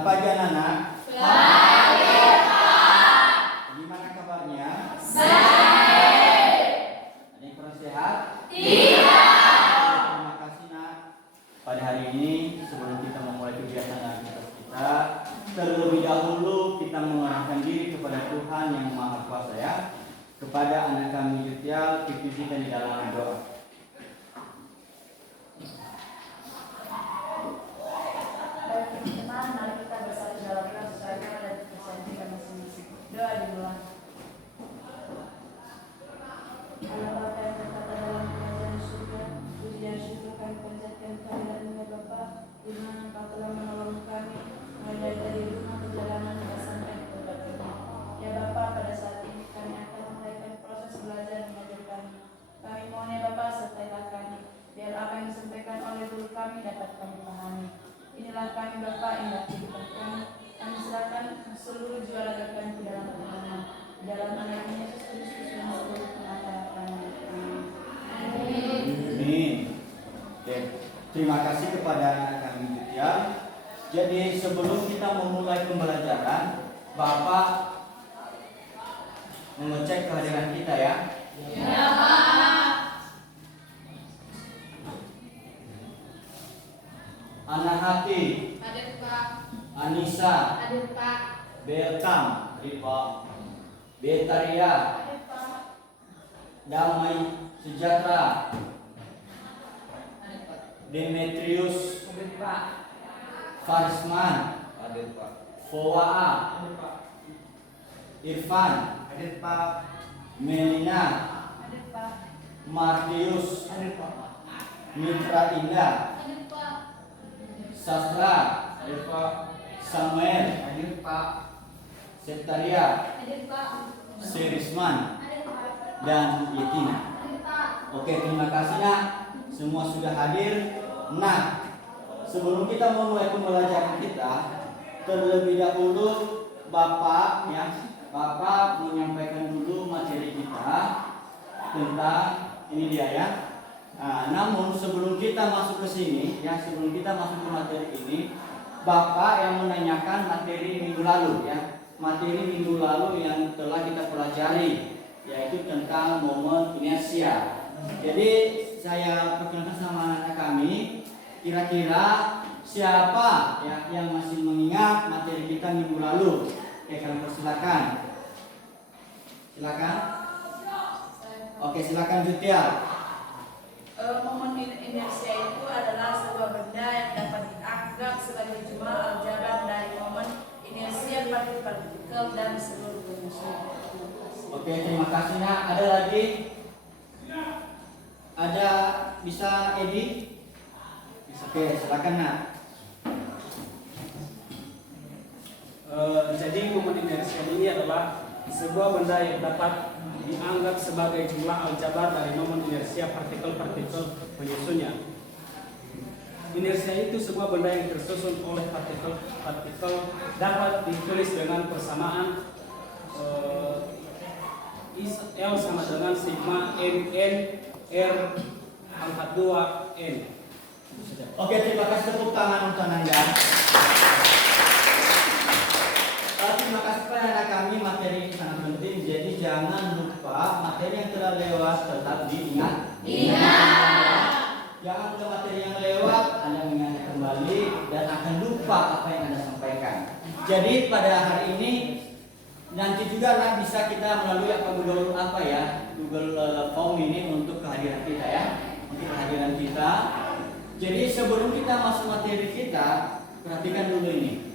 Selamat pagi anak-anak. Pagi Pak. Gimana kabarnya? Baik. Ada yang kurang sehat? Tidak. Terima kasih nak. Pada hari ini sebelum kita memulai kegiatan aktivitas kita, terlebih dahulu kita mengarahkan diri kepada Tuhan yang Maha Kuasa ya. Kepada anak kami Yutial, pimpin di dalam doa. Mari kita bersatu dalam sesuai dan keputusan kita masing-masing. Doa dimulai. Allah Bapa yang terkata dalam kerajaan surga, puji dan syukur kami panjatkan kehadiran-Mu Bapa, di mana Engkau telah menolong kami mulai dari rumah perjalanan hingga sampai ke tempat ini. Ya Bapa, pada saat ini kami akan memulai proses belajar mengajar kami. Kami mohon ya Bapa, sertailah kami, biar apa yang disampaikan oleh guru kami dapat kami pahami. Inilah kami Bapa yang kehidupan kami. Kami serahkan seluruh jiwa raga kami ke dalam Tuhan. Di dalam nama Yesus Kristus yang seluruh pengacara kami. Amin. Oke. Terima kasih kepada anak kami Yutial. Jadi sebelum kita memulai pembelajaran, Bapak mengecek kehadiran kita ya. Ya Pak. Anak Hati, Hadir Pak. Anissa, Hadir Pak. Beltam, hadir Pak. Betaria, Hadir Pak. Damai Sejahtera, Hadir Pak. Demetrius, Hadir Pak. Farisman, Hadir Pak. Fowaa, Hadir Pak. Irfan, Hadir Pak. Melina, Hadir Pak. Martius, Hadir Pak. Mitra Indah, Hadir Pak. Sastra, Hadir Pak. Samuel, Hadir Pak. Septaria, Hadir Pak. Serisman, Hadir Pak. dan Yetina. Hadir Pak. Oke, terima kasih nak. Semua sudah hadir. Nah, sebelum kita memulai pembelajaran kita, terlebih dahulu Bapak menyampaikan dulu materi kita tentang ini dia ya. Nah, namun sebelum kita masuk ke sini ya, sebelum kita masuk ke materi ini, Bapak yang menanyakan materi minggu lalu ya. Materi minggu lalu yang telah kita pelajari yaitu tentang momen inersia. Jadi saya perkenalkan sama anak-anak kami, kira-kira siapa ya yang masih mengingat materi kita minggu lalu? Oke, kalian persilakan. Silakan. Oke, silakan Yutial. Momen inersia itu adalah sebuah benda yang dapat dianggap sebagai jumlah aljabar dari momen inersia partikel dan seluruh unsur. Oke, terima kasih nak. Ada lagi? Ada bisa Edi? Oke, silakan nak. Jadi momen inersia ini adalah sebuah benda yang dapat dianggap sebagai jumlah aljabar dari momen inersia partikel-partikel penyusunnya. Inersia itu sebuah benda yang tersusun oleh partikel-partikel dapat ditulis dengan persamaan L sama dengan sigma mn r pangkat 2 n. Oke, terima kasih, tepuk tangan untuk Anda. Terima kasih kepada anak kami, materi ini sangat penting. Jadi jangan lupa materi yang telah lewat tetap diingat. Jangan lupa materi yang lewat Anda mengingatnya kembali dan akan lupa apa yang Anda sampaikan. Jadi pada hari ini nanti juga bisa kita melalui Google Form ini untuk kehadiran kita ya, untuk kehadiran kita. Jadi sebelum kita masuk materi kita, perhatikan dulu ini.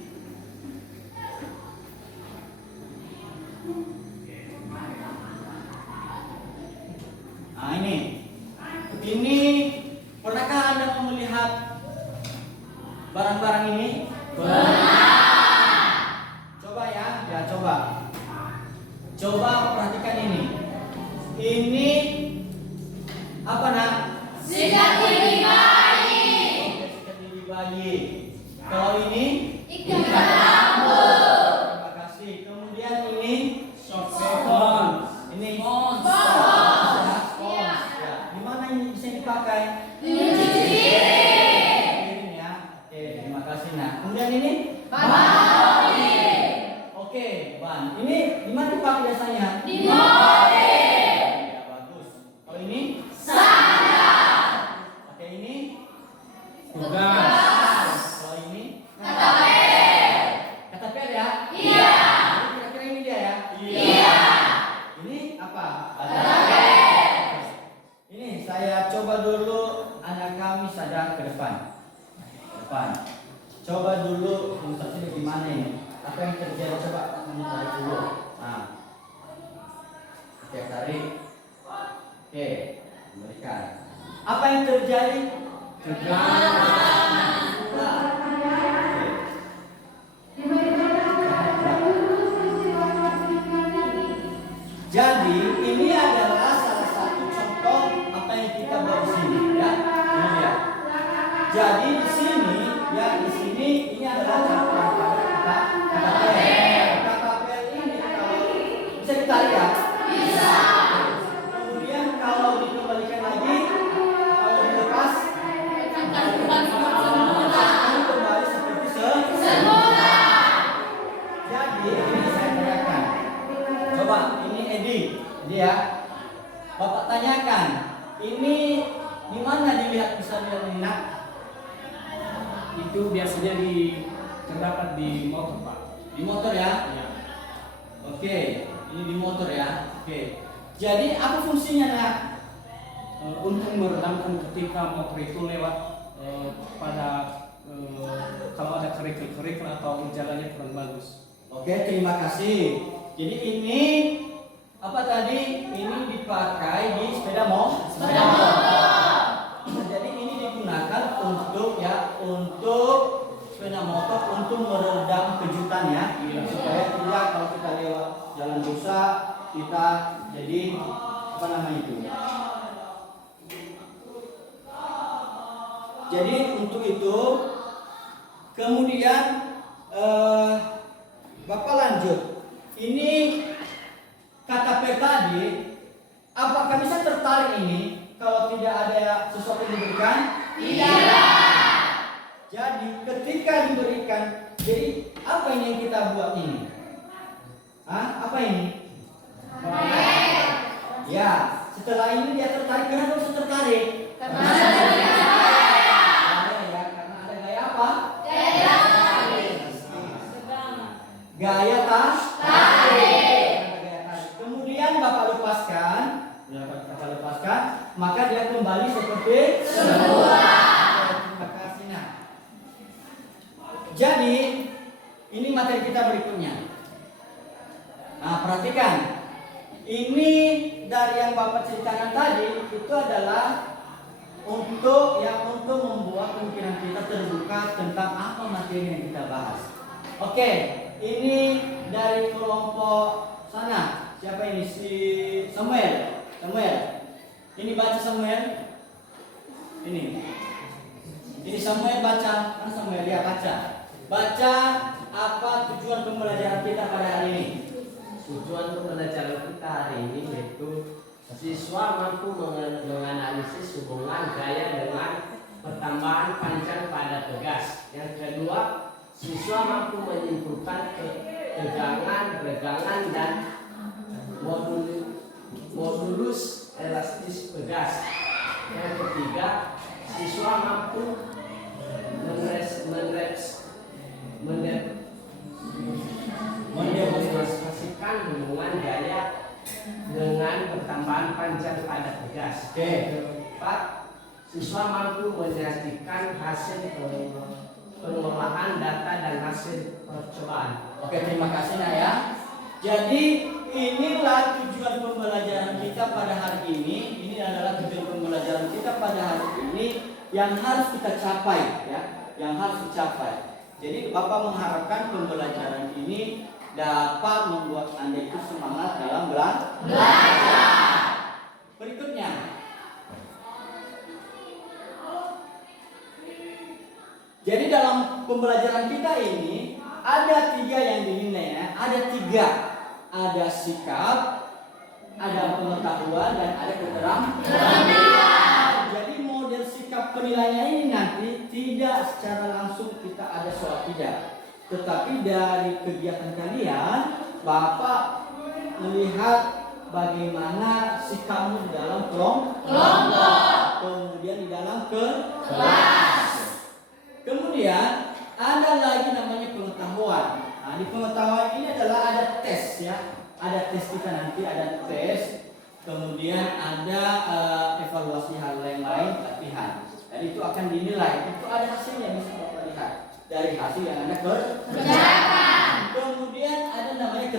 Nah ini pernahkah Anda melihat barang-barang ini? Coba ya, coba perhatikan ini. Ini apa nak? Sikat gigi bayi. Sikat gigi bayi. Kalau ini? Ikat rambut. Terima kasih. Kemudian ini? Spons. Ini? Spons. Ya. Di mana ini bisa dipakai? Cuci piring. Piring ya. Oke, terima kasih nak. Kemudian ini? Oke, ban. Ini di mana dipakai biasanya? Di mobil. Ya, bagus. Kalau ini? Oke, ini? Tugas. Kalau ini? Katapel. Katapel ya? Iya. Ini kira-kira ini dia ya? Iya. Ini apa? Katapel. Ini saya coba dulu anak kami sadar ke depan. Depan. Coba dulu instruksinya gimana ini? Apa yang terjadi? Coba kamu tarik dulu. Nah. Oke, tarik. Oke, berikan. Apa yang terjadi? Jadi ini adalah salah satu contoh apa yang kita buat di sini ya. Ini ya. Jadi di sini ya ini adalah contoh katapel ini kalau bisa kita lihat. Bisa. Kemudian kalau dikembalikan lagi, kalau dilepas Akan semula. akan kembali seperti Semula. Jadi ini saya tanyakan. Coba ini Edi ya. Bapak tanyakan, ini di mana dilihat bisa dilihat ini nak? Itu biasanya terdapat di motor, Pak. Di motor ya? Ya. Oke, ini di motor ya. Oke. Jadi apa fungsinya nak? Untuk meredamkan ketika motor itu lewat kalau ada kerikil-kerikil atau jalannya kurang bagus. Oke, terima kasih. Jadi ini apa tadi? Ini dipakai di sepeda motor. Jadi ini digunakan untuk sepeda motor untuk meredam kejutan ya. Iya. Supaya tidak kalau kita lewat jalan rusak kita jadi apa namanya itu? Jadi untuk itu kemudian Bapak lanjut. Ini katapel tadi, apakah bisa tertarik ini kalau tidak ada sesuatu yang diberikan? Tidak. Jadi ketika diberikan, jadi apa ini yang kita buat ini? Hah? Apa ini? Ya, setelah ini dia tertarik. Kenapa bisa tertarik? Karena Ya, karena ada gaya apa? Sedang. Gaya tas. tarik. Gaya tarik. Kemudian Bapak lepaskan, Bapak lepaskan, maka dia kembali seperti semula. Terima kasih nak. Jadi ini materi kita berikutnya. Nah perhatikan, ini dari yang Bapak ceritakan tadi itu adalah untuk membuat pemikiran kita terbuka tentang apa materi yang kita bahas. Oke, ini dari kelompok sana. Siapa ini? Si Samuel. Ini baca Samuel. Ini Samuel baca. Kan Samuel ya baca. Baca apa tujuan pembelajaran kita pada hari ini? Tujuan pembelajaran kita hari ini yaitu siswa mampu menganalisis hubungan gaya dengan pertambahan panjang pada tegas. Yang kedua, siswa mampu menyimpulkan tegangan, regangan, dan modulus elastis pegas. Yang ketiga, siswa mampu mendemonstrasikan hubungan gaya dengan pertambahan panjang pada tegas. Oke. Keempat, siswa mampu menyajikan hasil pengolahan data dan hasil percobaan. Oke, terima kasih nak ya. Jadi inilah tujuan pembelajaran kita pada hari ini. Ini adalah tujuan pembelajaran kita pada hari ini yang harus kita capai ya, yang harus dicapai. Jadi Bapak mengharapkan pembelajaran ini dapat membuat Anda itu semangat dalam belajar. Berikutnya, jadi dalam pembelajaran kita ini ada 3 yang dinilai ya. Ada 3, ada sikap, ada pengetahuan, dan ada keterampilan. Jadi model sikap penilaian ini nanti tidak secara langsung kita ada soal tidak. Tetapi dari kegiatan kalian, Bapak melihat bagaimana sikapmu di dalam kelompok, kemudian di dalam kelas. Kemudian ada lagi namanya pengetahuan. Nah, di pengetahuan ini adalah ada tes ya, ada tes kita nanti, ada tes. Kemudian ada evaluasi hal yang lain, latihan. Dan itu akan dinilai. Itu ada hasilnya bisa Bapak lihat dari hasil yang Anda kerjakan. Kemudian ada namanya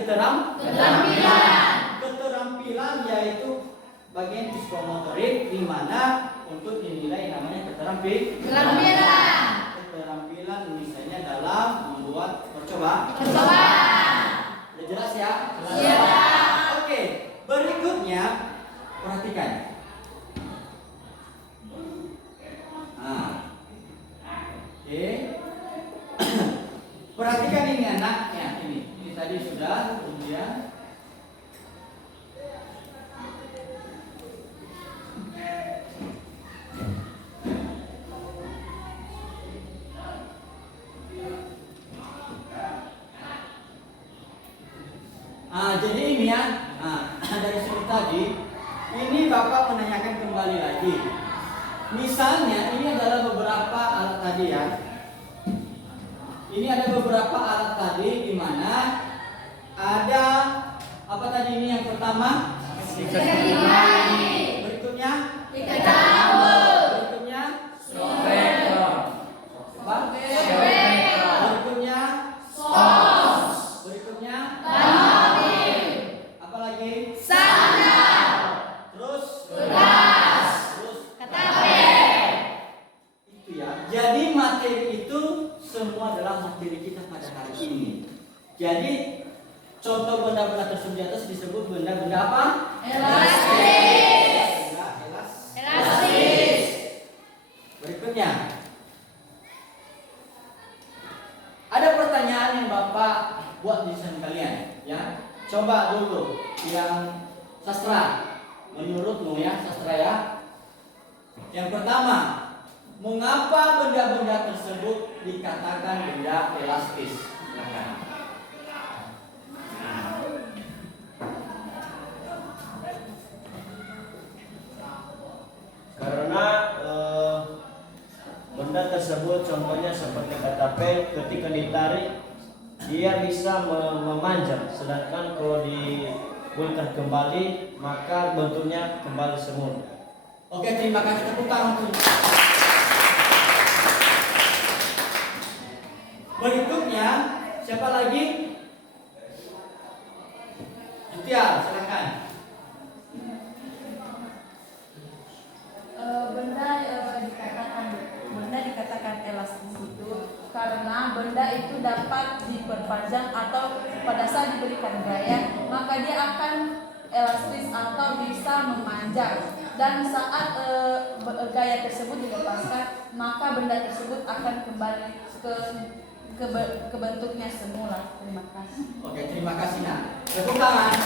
keterampilan, yaitu bagian psikomotorik di mana untuk dinilai namanya keterampilan misalnya dalam membuat percobaan. Udah jelas ya? Oke, berikutnya perhatikan. Nah, oke. Perhatikan ini anaknya, ini tadi sudah, kemudian jadi ini ya, dari sini tadi, ini Bapak menanyakan kembali lagi. Misalnya ini adalah beberapa alat tadi ya. Ini ada beberapa alat tadi di mana ada apa tadi ini yang pertama? Berikutnya? Berikutnya? Berikutnya? Berikutnya? Apa lagi? Terus? Itu ya. Jadi materi itu semua adalah materi kita pada hari ini. Jadi contoh benda-benda tersebut di atas disebut benda-benda apa? Elastis. Berikutnya, ada pertanyaan yang Bapak buat di sana kalian, ya. Coba dulu yang sastra, menurutmu ya sastra ya. Yang pertama, mengapa benda-benda tersebut dikatakan benda elastis? Silakan. Karena benda tersebut contohnya seperti kata pen, ketika ditarik dia bisa memanjang, sedangkan kalau dipulihkan kembali maka bentuknya kembali semula. Oke, terima kasih, tepuk tangan untuk. Berikutnya, siapa lagi? Jutia, silakan. Benda dikatakan elastis itu karena benda itu dapat diperpanjang atau pada saat diberikan gaya maka dia akan elastis atau bisa memanjang, dan saat gaya tersebut dilepaskan maka benda tersebut akan kembali ke bentuknya semula. Terima kasih. Oke, terima kasih nak. Tepuk tangan.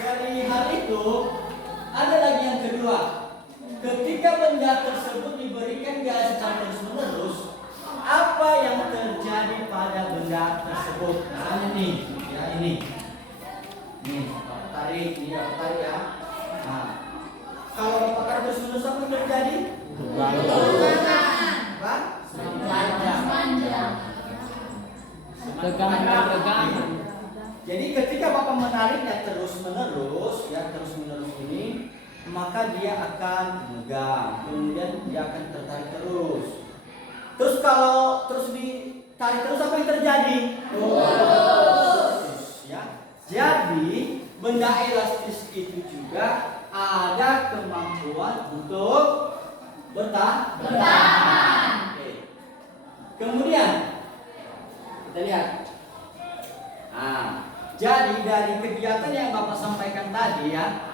Dari hal itu ada lagi yang kedua. Ketika benda tersebut diberikan gaya secara terus-menerus, apa yang terjadi pada benda tersebut? Misalnya nih, ya ini tarik, ini aku tarik ya. Nah, kalau Bapak tarik terus-menerus apa yang terjadi? Apa? Jadi ketika Bapak menariknya terus-menerus, ya terus-menerus ini, maka dia akan megang, kemudian dia akan tertarik terus. Terus kalau terus ditarik terus apa yang terjadi? Terus, ya. Jadi benda elastis itu juga ada kemampuan untuk bertahan. Oke. Kemudian kita lihat. Nah, jadi dari kegiatan yang Bapak sampaikan tadi ya,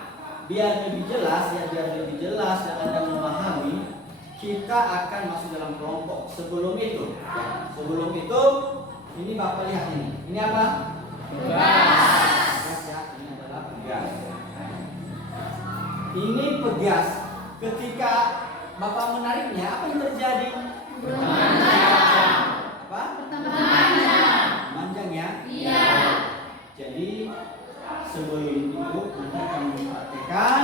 biar lebih jelas dan Anda memahami, kita akan masuk dalam kelompok. Sebelum itu, ini Bapak lihat ini. Ini apa? Pegas ya, ini adalah pegas. Ini pegas. Ketika Bapak menariknya, apa yang terjadi? Memanjang ya. Iya. Jadi sebelum itu nanti kami praktekkan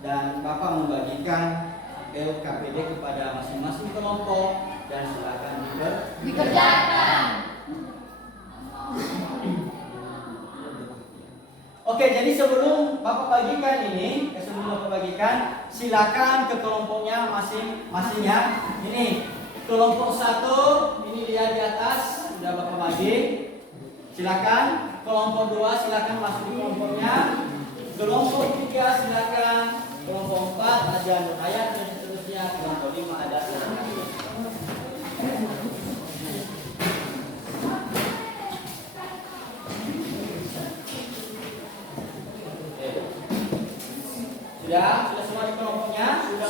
dan Bapak membagikan LKPD kepada masing-masing kelompok dan silakan Dikerjakan. Oke, jadi sebelum Bapak bagikan ini, silakan ke kelompoknya masing-masing ya. Ini kelompok 1, ini dia di atas, sudah Bapak bagi. Silakan. Kelompok 2 silakan masuk di kelompoknya. Kelompok 3 silakan. Kelompok 4 ada Nur Hayat dan seterusnya. Kelompok 5 ada silakan. Sudah semua di kelompoknya? Sudah.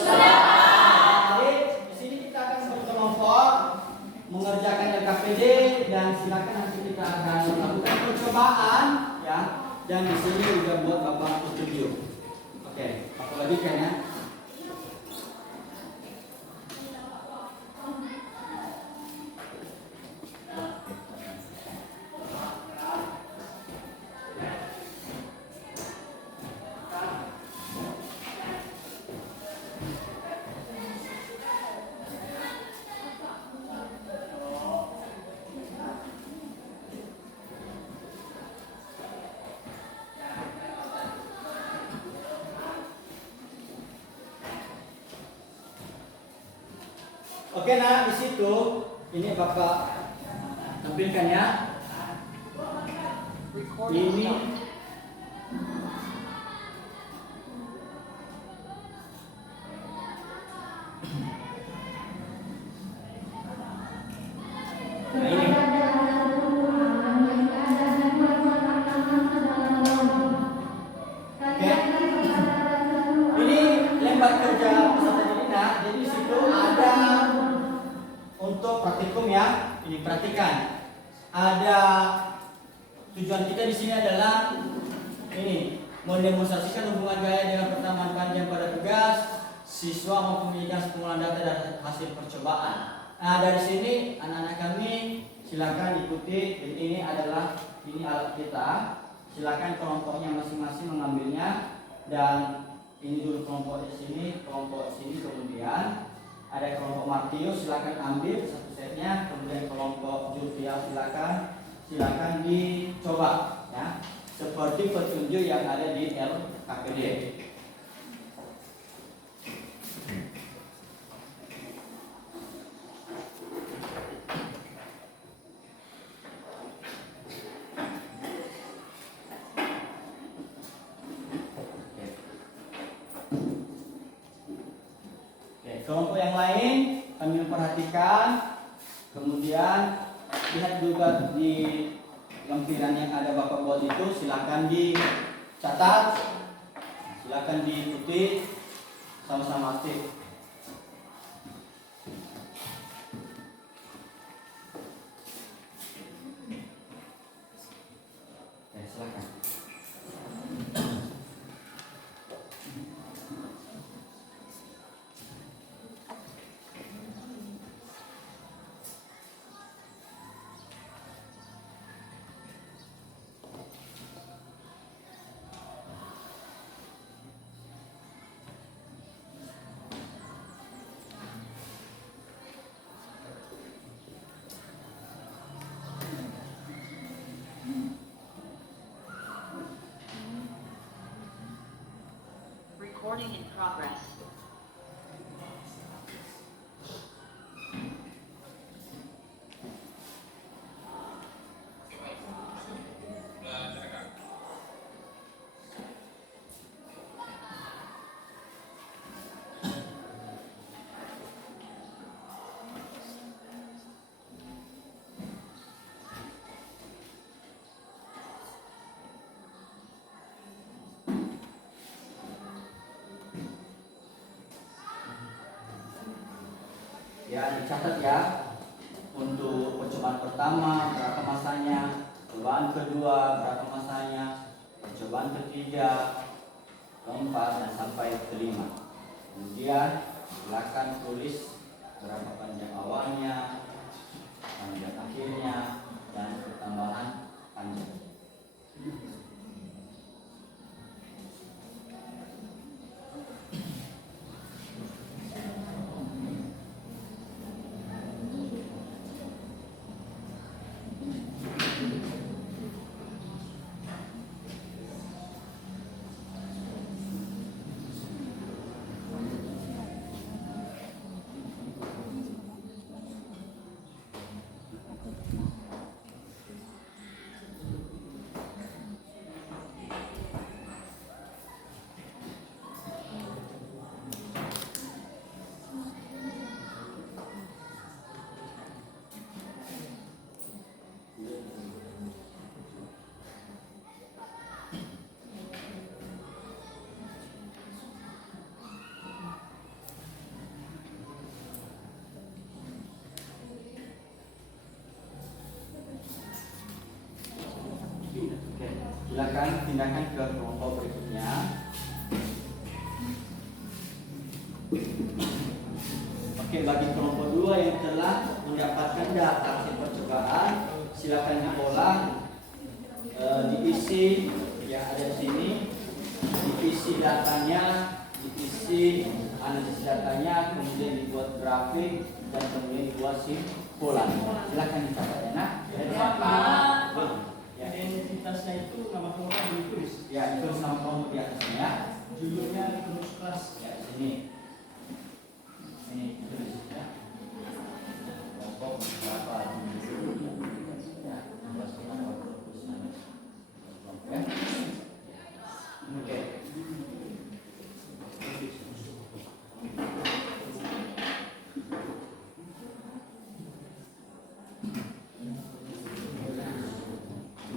Jadi di sini kita akan berkelompok mengerjakan LKPD dan silakan nanti kita akan melakukan percobaan ya. Dan di sini juga buat Bapak setuju. Oke, Bapak bagikan ya. Oke, nah di situ ini Bapak tampilkan ya. Ini nah ini. Oke. Ini lembar kerja peserta didik. Nah, jadi di situ ada untuk praktikum ya. Ini perhatikan. Ada tujuan kita di sini adalah ini mendemonstrasikan hubungan gaya dengan pertamaan panjang pada tugas siswa maupun pendidikan pengolahan data dan hasil percobaan. Nah, dari sini anak-anak kami silakan ikuti. Dan ini adalah alat kita. Silakan kelompoknya masing-masing mengambilnya dan ini dulu kelompok di sini, kelompok sini, kemudian ada kelompok Matius, silakan ambil satu setnya, kemudian kelompok Julfia silakan dicoba ya, seperti petunjuk yang ada di LKPD. Kelompok yang lain kami memperhatikan, kemudian lihat juga di lampiran yang ada Bapak buat itu, silakan dicatat, silakan diikuti, sama-sama aktif. Silakan. Recording in progress. Ya, dicatat ya. Untuk percobaan pertama berapa masanya, percobaan kedua berapa masanya, percobaan ketiga, keempat dan sampai kelima. Kemudian silakan tulis berapa panjang awalnya, panggilan akhirnya, dan pertambahan panjang. Silakan tindakan ke kelompok berikutnya. Oke, bagi kelompok 2 yang telah mendapatkan data hasil percobaan, silakan diolah, diisi yang ada di sini, diisi datanya, diisi analisis datanya, kemudian dibuat grafik dan kemudian dibuat simpulan. Silakan dicatat ya, nak. Identitasnya itu nama kelompok ditulis. Ya, itu sama kelompok di atasnya. Judulnya ditulis kelas. Ya, di sini. Ini tulis ya. Kelompok berapa? Ya, oke.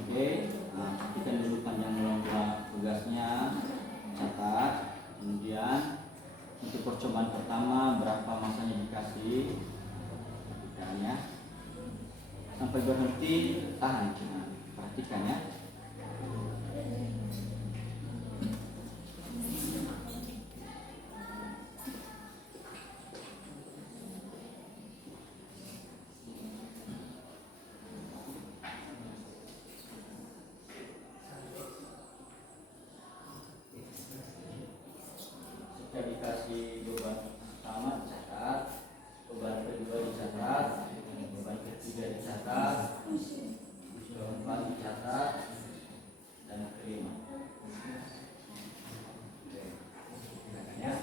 Oke, nah, kita dulu panjang lomba tugasnya, catat. Kemudian untuk percobaan pertama berapa masanya dikasih, ya. Sampai berhenti tahan, nah, perhatikan ya. Kita dikasih beban pertama dicatat, beban kedua dicatat, beban ketiga dicatat, keempat dicatat, dan kelima. Oke, silakan ya.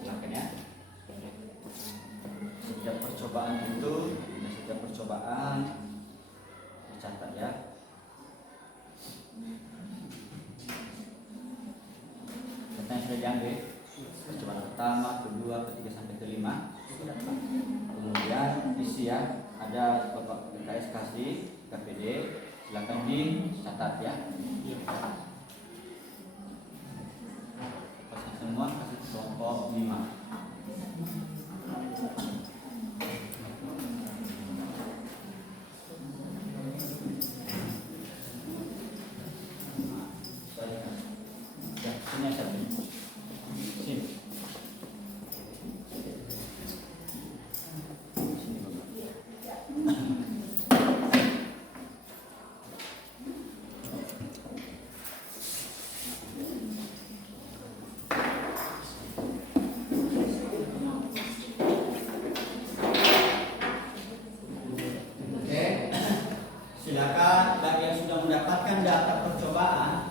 Silakan ya. Setiap percobaan itu, setiap percobaan dicatat ya. Data yang sudah diambil, percobaan pertama, kedua, ketiga sampai kelima. Kemudian isi ya, ada Bapak BKS kasih KPD, silakan dicatat ya. Kasih semua, kasih kelompok 5. Ya, sini aja. Sini. Sini Bapak. Oke, silakan bagi yang sudah mendapatkan data percobaan,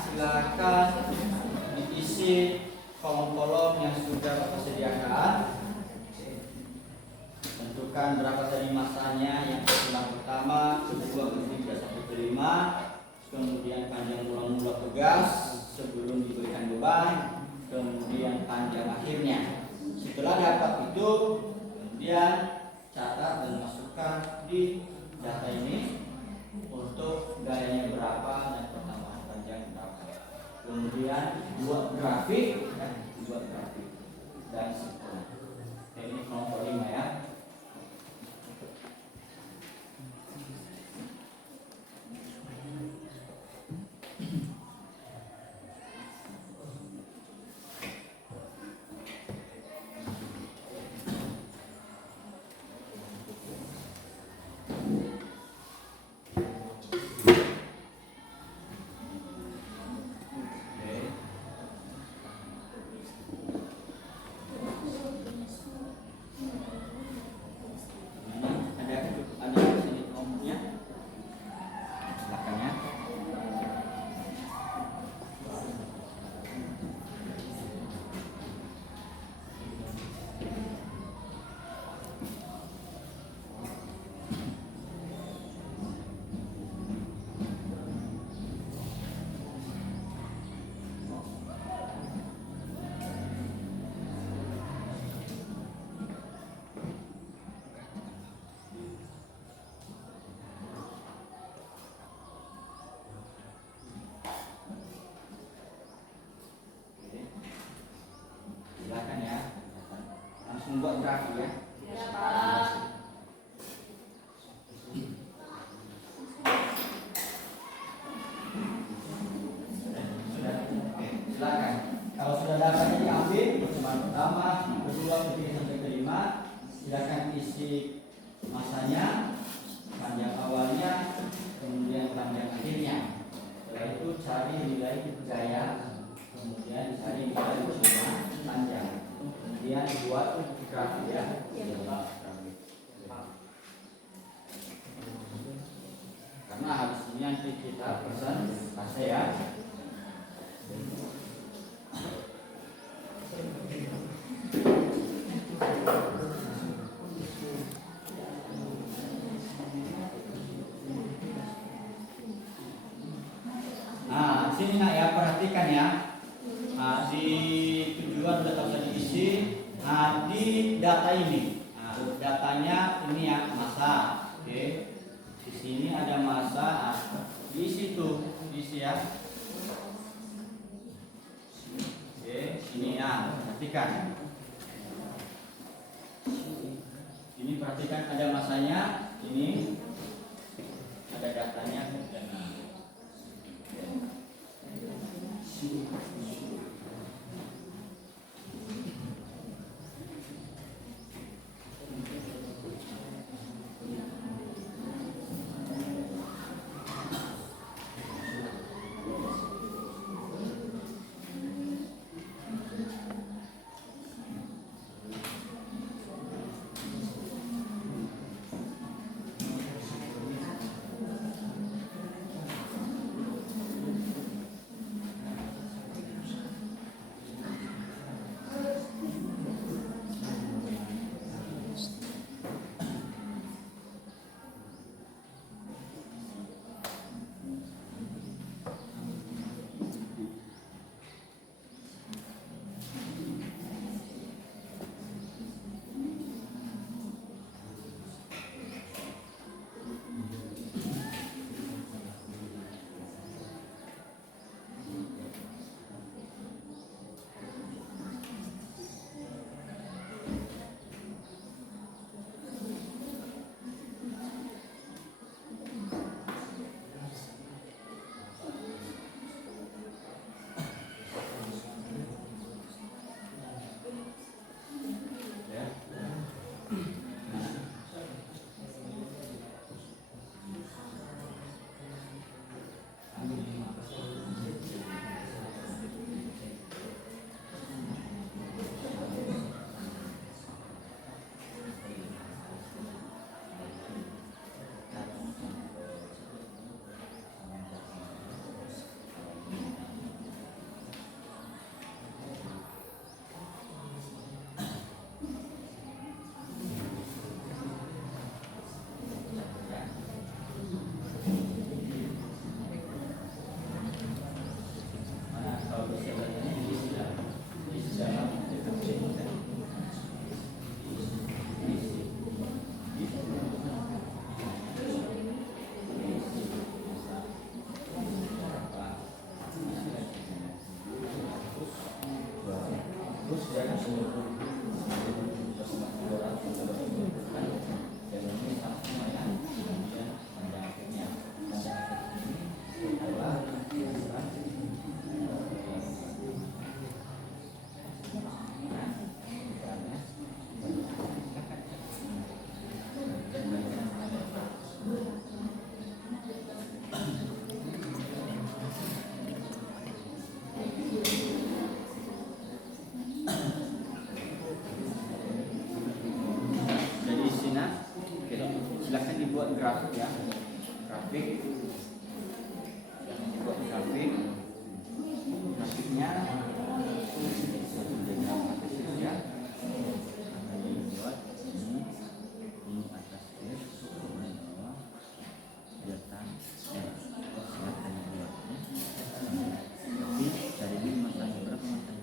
silakan isi kolom-kolom yang sudah Bapak sediakan. Tentukan berapa tadi masanya, yang pertama, kedua, ketiga, sampai kelima. Kemudian panjang mula-mula pegas sebelum diberikan beban, kemudian panjang akhirnya. Setelah dapat itu, kemudian catat dan masukkan di data ini untuk gayanya berapa dan pertambahan panjang berapa. Kemudian buat grafik dan seterusnya. Ini kelompok 5 ya. Silakan ya, langsung buat grafik ya. Ya, Pak. Silakan. Kalau sudah datanya diambil, pertemuan pertama, kedua, ketiga sampai kelima, silakan isi masanya, panjang awalnya, kemudian panjang akhirnya. Setelah itu cari nilai gaya, kemudian cari nilai panjang, kemudian buat grafik ya. Karena habis ini nanti kita presentasi ya. Nah, sini nak ya, perhatikan ya. Nah, di tujuan udah bisa diisi. Nah, di data ini, nah, datanya ini ya masa. Oke, di sini ada masa. Nah, diisi tuh, diisi ya. Oke, sini ya, perhatikan. Ini perhatikan ada masanya, ini ada datanya. buat grafik ya, grafik, buat grafik, grafiknya satu diagram grafis ya. Ini buat ini atas ya, ini bawah, di atas ya, selatan dua. Tapi cari ini matanya berapa matanya?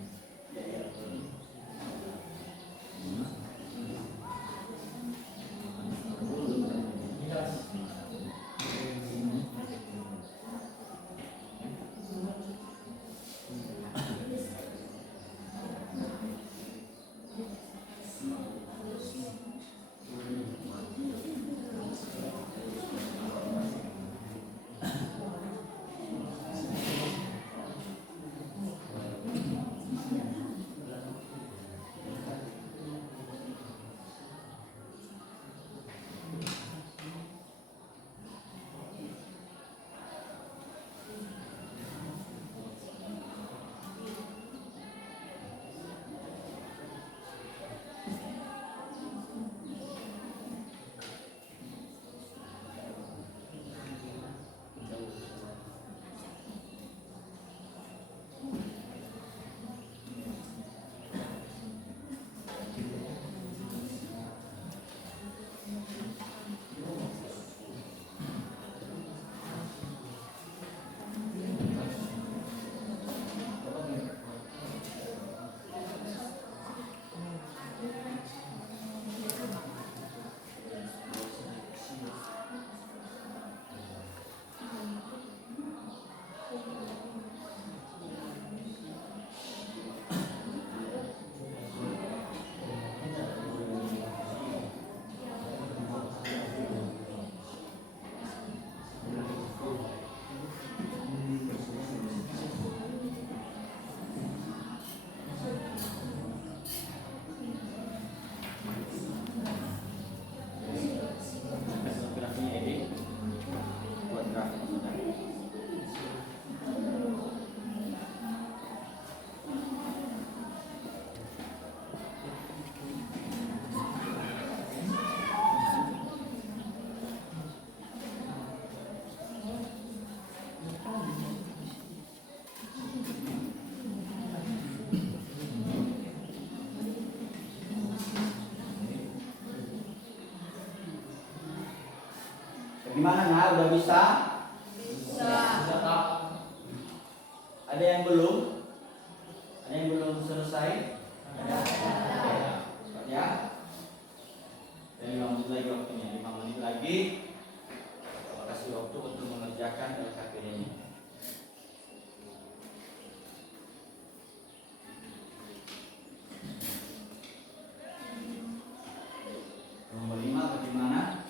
Gimana nah, udah bisa? Bisa tak? Ada yang belum? Ada yang belum selesai? Ada. Ya. Dan 5 menit lagi waktunya, 5 menit lagi. Kita kasih waktu untuk mengerjakan LKPD ini. Nomor 5 bagaimana?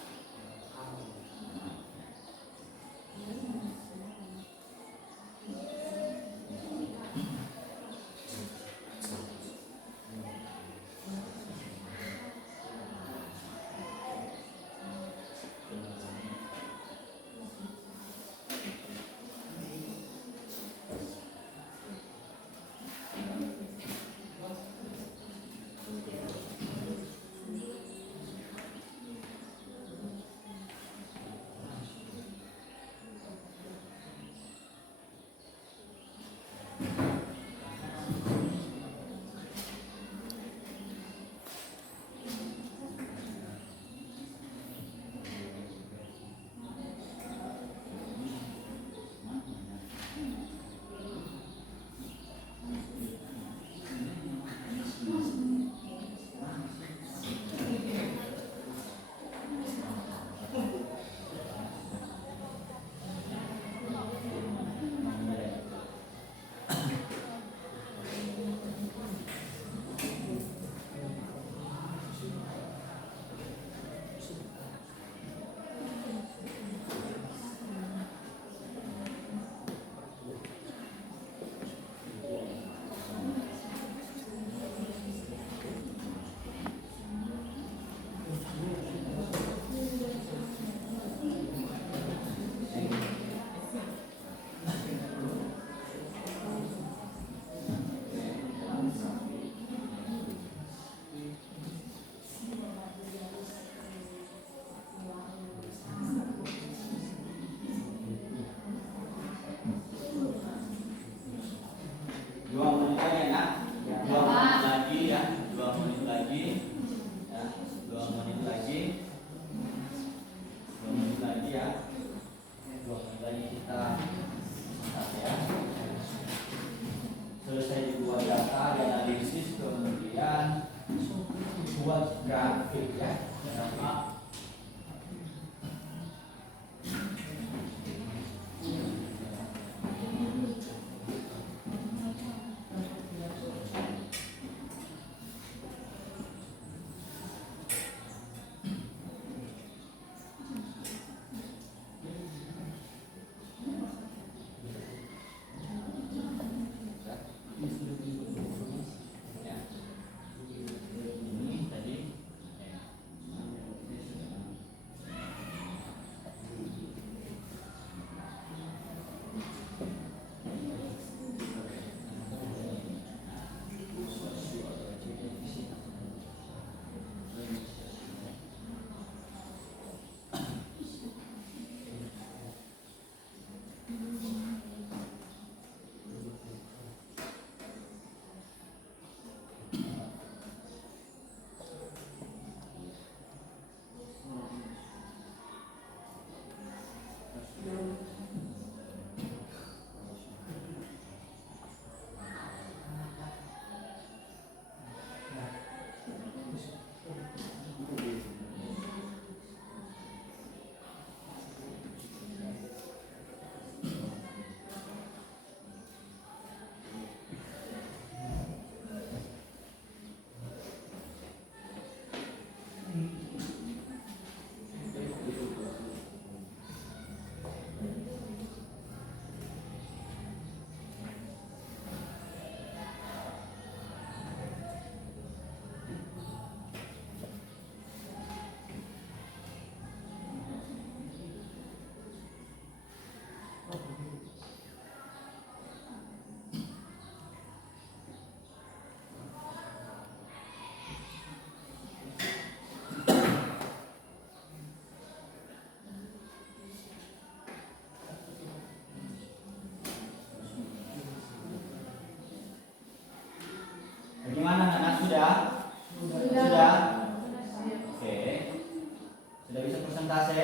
Sudah bisa persentase?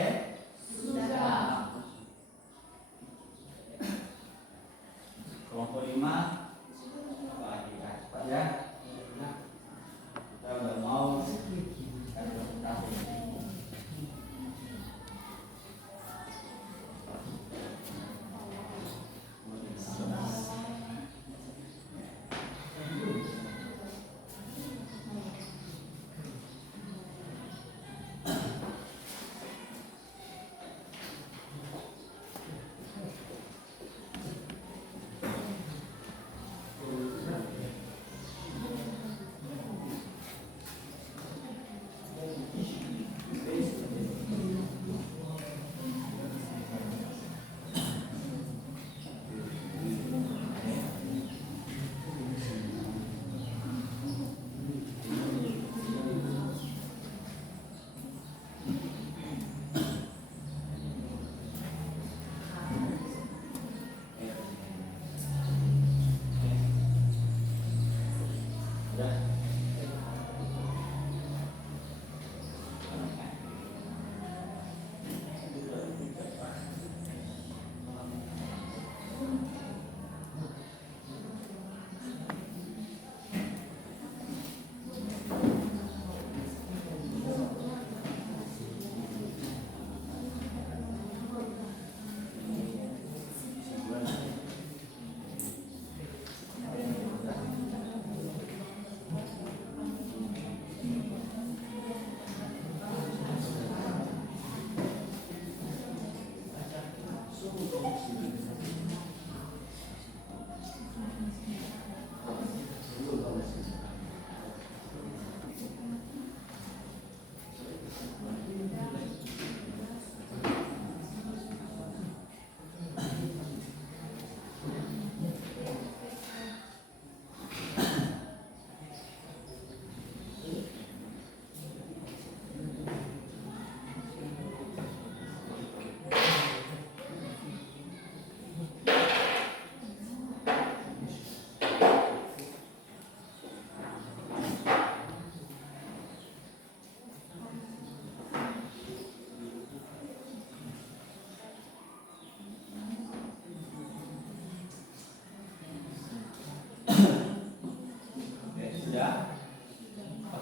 Sudah. Kelompok 5 lagi cepat ya. Kita udah mau presentasi.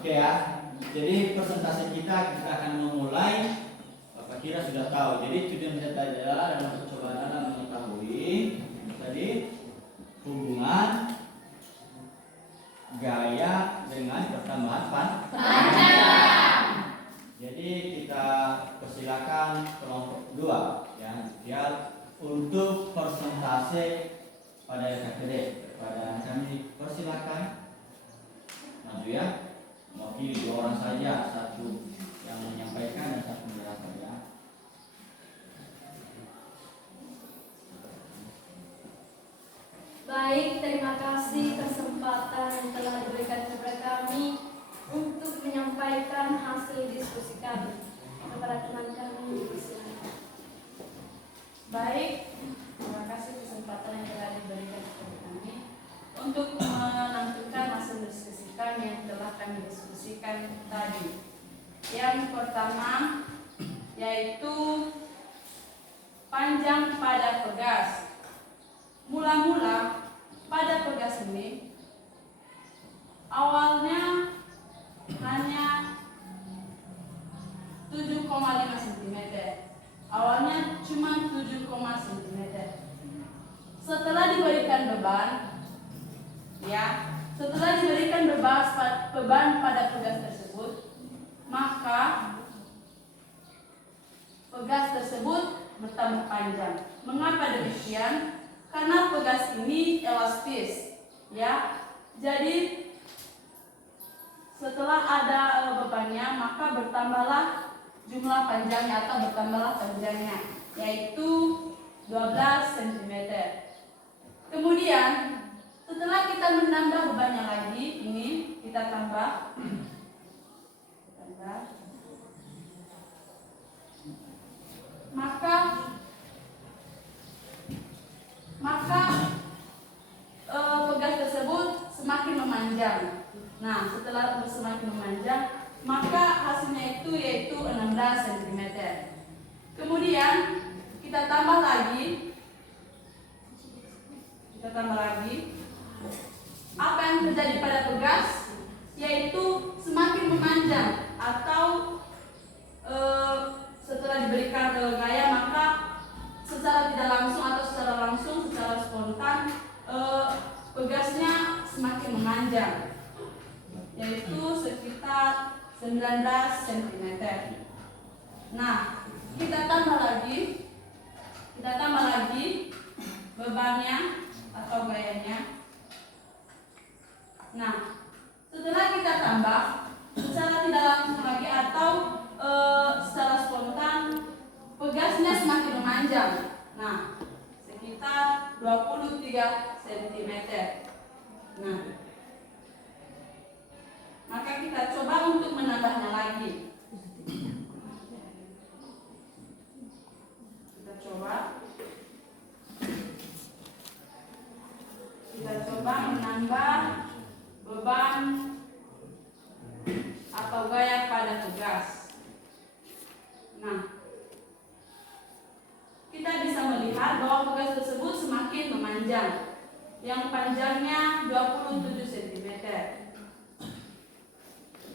Oke ya, jadi presentasi kita akan memulai. Bapak kira sudah tahu. Jadi tujuan kita adalah dalam percobaan adalah mengetahui tadi hubungan gaya dengan pertambahan panjang. Jadi kita persilakan kelompok 2 ya, biar untuk persentase pada KKD pada kami persilakan maju ya. Mewakili 2 orang saja, satu yang menyampaikan dan satu menjelaskan ya. Baik, terima kasih kesempatan yang telah diberikan kepada kami untuk menyampaikan hasil diskusi kami kepada teman kami di sini. Baik, terima kasih kesempatan yang telah diberikan kepada kami untuk menentukan hasil diskusi kami yang telah kami diskusikan tadi. Yang pertama yaitu panjang pada pegas. Mula-mula pada pegas ini awalnya hanya 7,5 cm. Awalnya cuma 7, cm. Setelah diberikan beban, ya, setelah diberikan beban pada pegas tersebut, maka pegas tersebut bertambah panjang. Mengapa demikian? Karena pegas ini elastis, ya. Jadi setelah ada bebannya, maka bertambahlah jumlah panjangnya atau bertambahlah panjangnya, yaitu 12 cm. Kemudian setelah kita menambah bebannya lagi, ini kita tambah, maka pegas tersebut semakin memanjang. Nah, setelah semakin memanjang, maka hasilnya itu yaitu 16 cm. Kemudian kita tambah lagi apa yang terjadi pada pegas, yaitu semakin memanjang atau setelah diberikan gaya, maka secara tidak langsung atau secara langsung, secara spontan pegasnya semakin memanjang, yaitu sekitar 19 cm. Nah, kita tambah lagi bebannya atau gayanya. Nah, setelah kita tambah secara tidak langsung lagi atau secara spontan, pegasnya semakin memanjang. Nah, sekitar 23 cm. Nah, maka kita coba untuk menambahnya lagi. Kita coba menambah beban atau gaya pada pegas. Nah, kita bisa melihat bahwa pegas tersebut semakin memanjang, yang panjangnya 27 cm.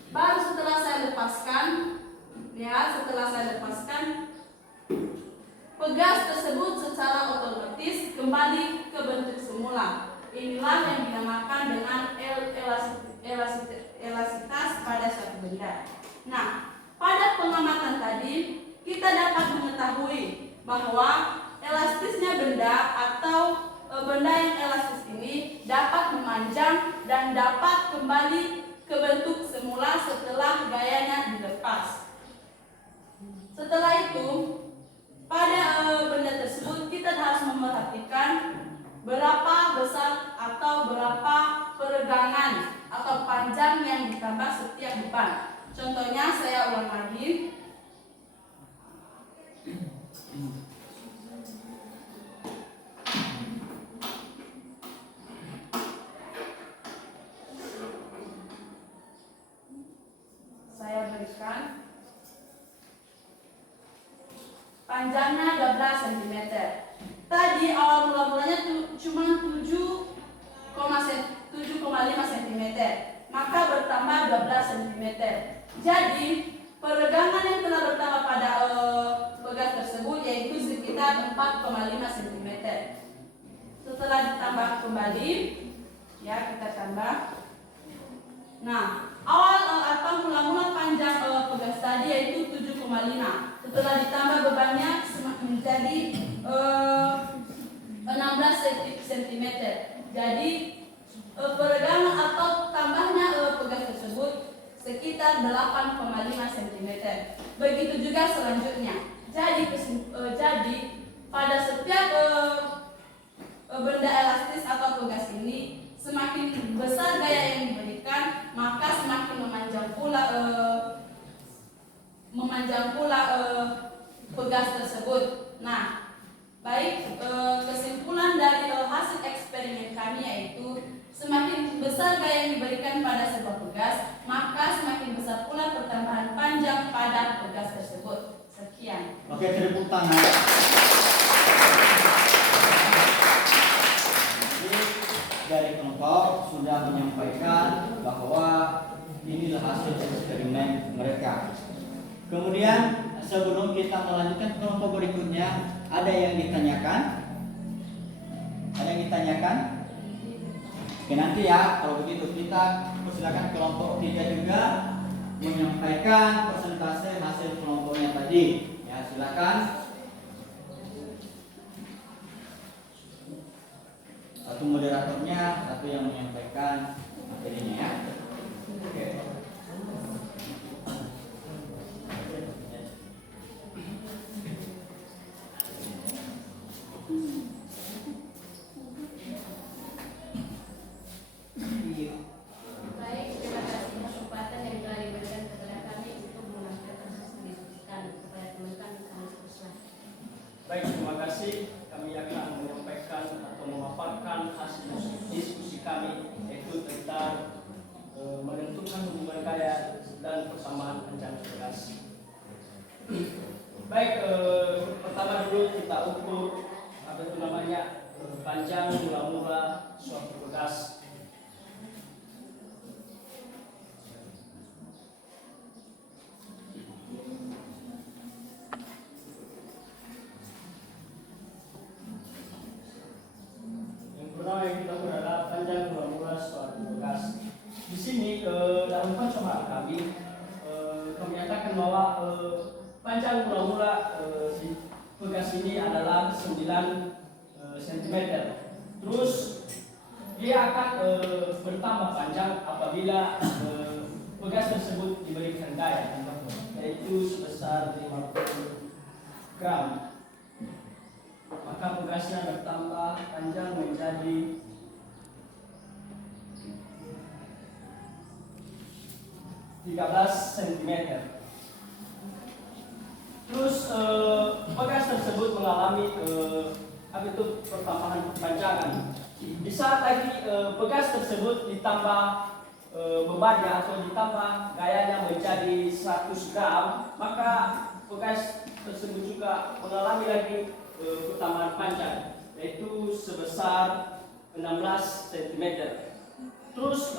Baru setelah saya lepaskan, pegas tersebut secara otomatis kembali ke bentuk semula. Inilah yang dinamakan dengan elastisitas pada suatu benda. Nah, pada pengamatan tadi kita dapat mengetahui bahwa elastisnya benda atau benda yang elastis ini dapat memanjang dan dapat kembali ke bentuk semula setelah gayanya dilepas. Setelah itu, pada benda tersebut kita harus memperhatikan berapa besar atau berapa peregangan atau panjang yang ditambah setiap beban. Contohnya saya ulang lagi. Saya berikan panjangnya 12 cm. Tadi awal mulanya cuma 7,5 cm, maka bertambah 12 cm. Jadi peregangan yang telah bertambah pada pegas tersebut yaitu sekitar 4,5 cm. Setelah ditambah kembali, ya kita tambah. Nah, awal atau mula-mula panjang pegas tadi yaitu 7,5. Setelah ditambah bebannya menjadi 16 cm. Jadi peregangan atau tambahnya pegas tersebut sekitar 8,5 cm. Begitu juga selanjutnya. Jadi pada setiap benda elastis atau pegas ini, semakin besar gaya yang diberikan, maka semakin memanjang pula pegas tersebut. Nah, baik, kesimpulan dari hasil eksperimen kami yaitu semakin besar gaya yang diberikan pada sebuah pegas, maka semakin besar pula pertambahan panjang pada pegas tersebut. Sekian. Oke, tepuk tangan. Dari kelompok sudah menyampaikan bahwa inilah hasil eksperimen mereka. Kemudian sebelum kita melanjutkan kelompok berikutnya, ada yang ditanyakan? Ada yang ditanyakan? Oke, nanti ya kalau begitu kita persilakan kelompok 3 juga menyampaikan persentase hasil kelompoknya tadi. Ya, silakan. Satu moderatornya, satu yang menyampaikan materinya ya. Oke. Baik, terima kasih kesempatan yang telah diberikan kepada kami untuk menyampaikan hasil diskusikan kepada teman-teman kami seterusnya. Baik, terima kasih. Kami akan menyampaikan atau memaparkan hasil diskusi kami yaitu tentang menentukan hubungan gaya dan persamaan panjang pegas. Baik, dulu kita ukur apa itu namanya panjang mula-mula suatu bekas. Yang pertama yang kita ukur adalah panjang mula-mula suatu bekas. Di sini dalam percobaan kami menyatakan bahwa panjang mula-mula si bekas ini adalah 9 cm. Terus dia akan bertambah panjang apabila bekas tersebut diberikan gaya, yaitu sebesar 50 gram. Maka bekasnya bertambah panjang menjadi 13 cm. Terus bekas tersebut mengalami pertambahan kepanjangan. Di saat lagi bekas tersebut ditambah bebannya atau ditambah gayanya menjadi 100 gram, maka bekas tersebut juga mengalami lagi pertambahan panjang, yaitu sebesar 16 cm. Terus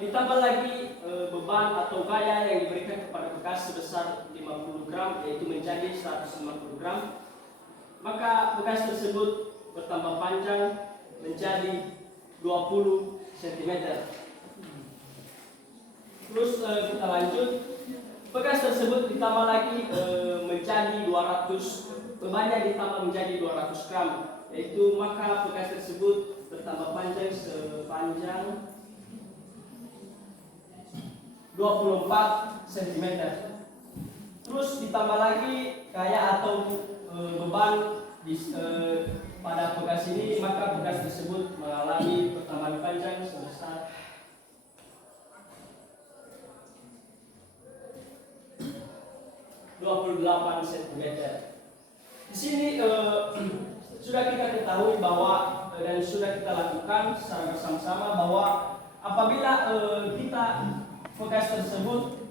ditambah lagi beban atau gaya yang diberikan kepada bekas sebesar 50 gram, yaitu menjadi 150 gram. Maka bekas tersebut bertambah panjang menjadi 20 cm. Terus kita lanjut, bekas tersebut ditambah lagi menjadi 200, bebannya ditambah menjadi 200 gram, yaitu maka bekas tersebut bertambah panjang sepanjang 24 cm. Terus ditambah lagi gaya atau beban pada bekas ini, maka bekas tersebut mengalami pertambahan panjang sebesar 28 cm. Di sini sudah kita ketahui bahwa dan sudah kita lakukan secara bersama-sama bahwa apabila kita bekas tersebut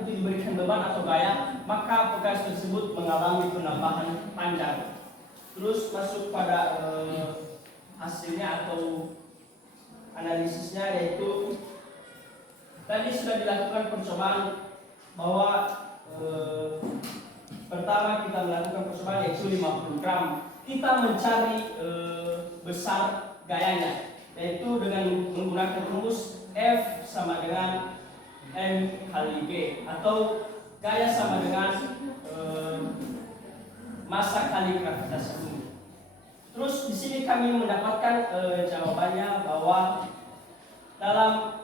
diberikan beban atau gaya, maka bekas tersebut mengalami penambahan panjang. Terus masuk pada hasilnya atau analisisnya, yaitu tadi sudah dilakukan percobaan bahwa pertama kita melakukan percobaan yaitu 50 gram. Kita mencari besar gayanya, yaitu dengan menggunakan rumus F sama dengan M kali G, atau gaya sama dengan massa kali gravitasi bumi. Terus di sini kami mendapatkan jawabannya bahwa dalam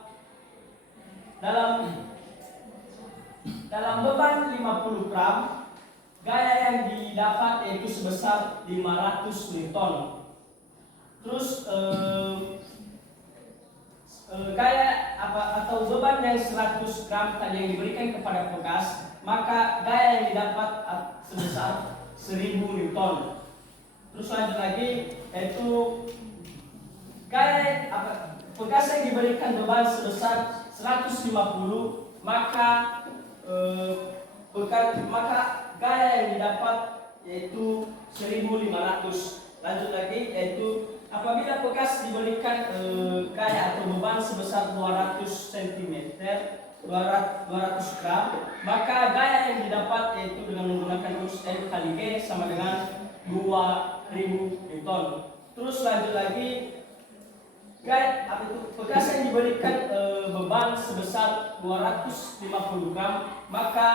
beban 50 gram, gaya yang didapat yaitu sebesar 500 Newton. Terus gaya atau beban yang 100 gram tadi yang diberikan kepada bekas, maka gaya yang didapat sebesar 1000 Newton. Terus lanjut lagi, yaitu gaya bekas yang diberikan beban sebesar 150, maka gaya yang didapat yaitu 1500. Lanjut lagi, yaitu apabila bekas diberikan gaya atau beban sebesar 200 cm, 200 gram, maka gaya yang didapat yaitu dengan menggunakan rumus M kali G sama dengan 2000 Newton. Terus lanjut lagi, bekas yang diberikan beban sebesar 250 gram, maka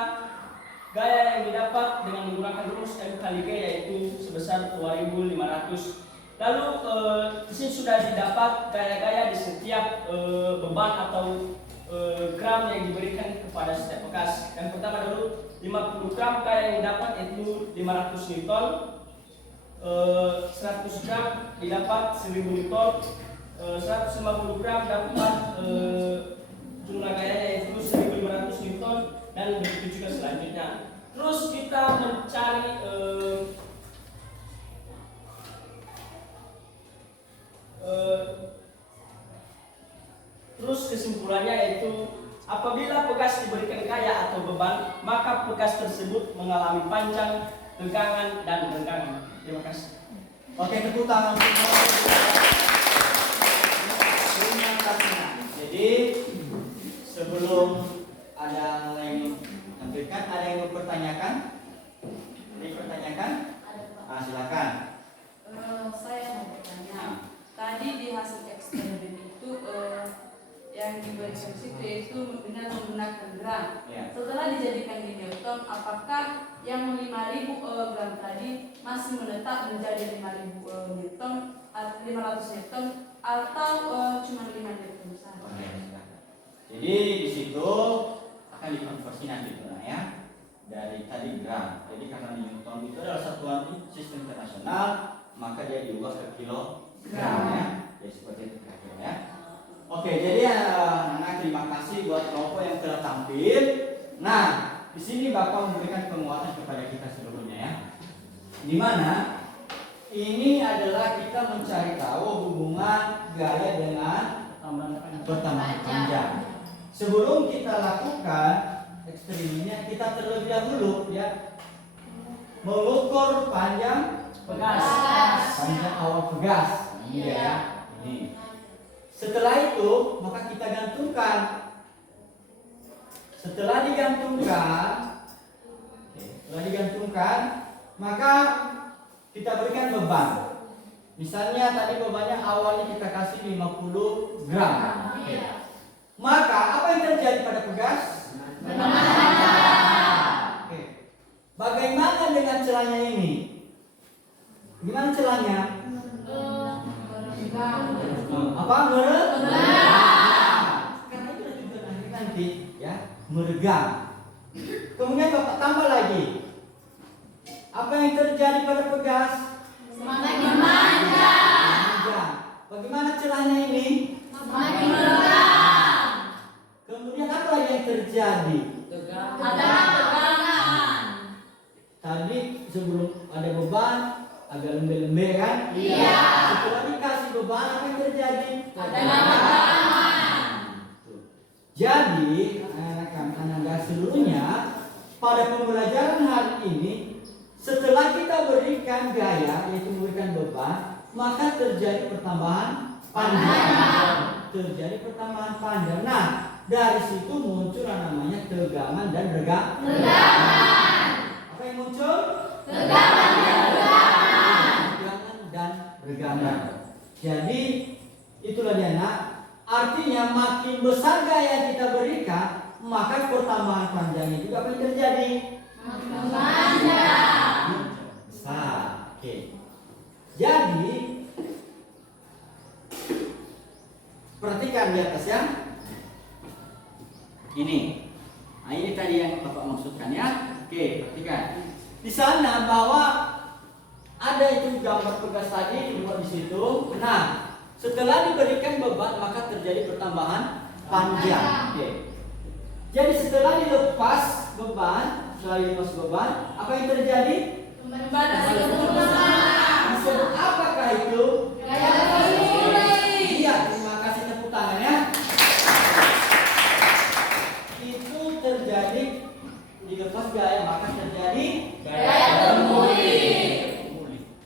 gaya yang didapat dengan menggunakan rumus M kali G yaitu sebesar 2500. Lalu di sini sudah didapat gaya-gaya di setiap beban atau gram yang diberikan kepada setiap bekas. Yang pertama dulu 50 gram gaya yang didapat yaitu 500 Newton, 100 gram didapat 1000 Newton, 150 gram dapat jumlah gayanya yaitu 1500 Newton, dan begitu juga selanjutnya. Terus kita mencari terus kesimpulannya yaitu Apabila pegas diberikan gaya atau beban, maka pegas tersebut mengalami panjang, tegangan, dan renggangan. Terima kasih. Oke, tepuk tangan untuk semua. Terima kasih. Jadi sebelum ada yang tampilkan, ada yang mau pertanyakan? Ada yang pertanyakan? Silakan. Saya mau bertanya. Tadi di hasil eksperimen itu yang diberikan situ yaitu dengan menggunakan gram. Ya. Setelah dijadikan di Newton, apakah yang 5.000 gram tadi masih menetap menjadi 5.000 Newton, 500 Newton, atau cuma 5 Newton saja? Oke, silakan. Jadi di situ akan dikonversi nanti ya dari tadi gram. Jadi karena Newton itu adalah satuan sistem internasional, maka dia diubah ke kilogram ya. Jadi seperti itu kira-kira ya. Oke, jadi anak terima kasih buat kelompok yang telah tampil. Nah, di sini Bapak memberikan penguatan kepada kita seluruhnya ya. Di mana ini adalah kita mencari tahu hubungan gaya dengan pertambahan panjang. Sebelum kita lakukan eksperimennya, kita terlebih dahulu ya mengukur panjang Pegas. panjang awal pegas. Ini ya. Ini. Setelah itu, maka kita gantungkan. Setelah digantungkan, maka kita berikan beban. Misalnya tadi bebannya awalnya kita kasih 50 gram. Oke. Maka apa yang terjadi pada pegas? Oke. Bagaimana dengan celahnya ini? Gimana celahnya? Apa? Karena itu ada juga nanti ya, meregang. Kemudian Bapak tambah lagi. Apa yang terjadi pada pegas? Semakin panjang. Bagaimana celahnya ini? Semakin meregang. Kemudian apa lagi yang terjadi? Ada tegangan. Tadi sebelum ada beban agak lembek-lembek kan? Iya. Setelah dikasih beban apa yang terjadi? Ada tegangan. Jadi anak-anak seluruhnya pada pembelajaran hari ini setelah kita berikan gaya yaitu memberikan beban, maka terjadi pertambahan panjang. Terjadi pertambahan panjang. Nah, dari situ muncul namanya tegangan dan regangan. Apa yang muncul? Tegangan dan regangan. Tegangan dan regangan. Jadi itulah dia nak. Artinya makin besar gaya yang kita berikan, maka pertambahan panjangnya juga akan terjadi. Makin panjang. Besar. Oke. Jadi perhatikan di atas ya. Ini. Nah, ini tadi yang Bapak maksudkan ya. Oke, perhatikan. Di sana bahwa ada itu gambar pegas tadi dibuat di situ. Nah, setelah diberikan beban maka terjadi pertambahan panjang. Oke. Jadi setelah dilepas beban, apa yang terjadi? Kembali semula. Disebut apakah itu? Gaya bermulai. Iya, terima kasih tepuk tangan ya. Itu terjadi dilepas gaya maka terjadi Gaya bermulai.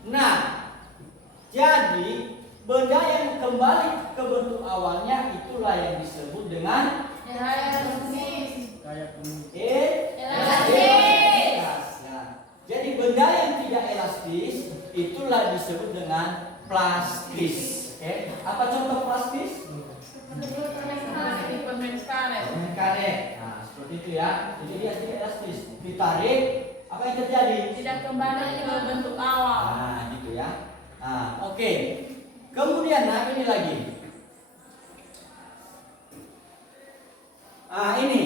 Nah, jadi benda yang kembali ke bentuk awalnya itulah yang disebut dengan Gaya bermulai. elastis. Nah, jadi benda yang tidak elastis itulah disebut dengan plastis. Oke, apa contoh plastis? Permen karet. Permen karet. Nah, seperti itu ya. Jadi dia tidak elastis. Ditarik, apa yang terjadi? Tidak kembali ke bentuk awal. Nah, gitu ya. Nah, oke. Kemudian, nah ini lagi. Nah, ini.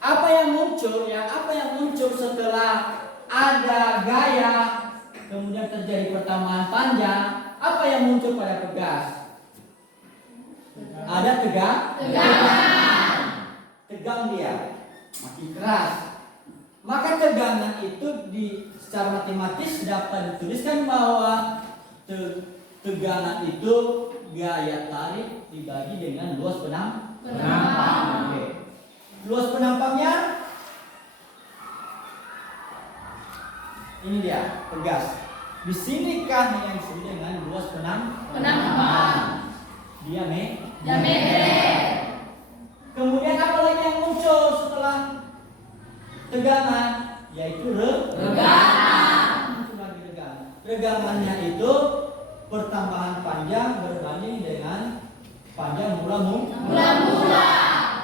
Apa yang muncul ya? Apa yang muncul setelah ada gaya, kemudian terjadi pertambahan panjang? Apa yang muncul pada pegas? Ada tegangan. Tegang dia, makin keras. Maka tegangan itu secara matematis dapat dituliskan bahwa tegangan itu gaya tarik dibagi dengan luas penampang. Oke. Luas penampangnya ini dia, pegas. Di sinikah yang disebut dengan luas Penampang. Diameter. Kemudian apa lagi yang muncul setelah tegangan? Yaitu regangan. Itu lagi regangan. Regangannya itu pertambahan panjang berbanding dengan panjang mula.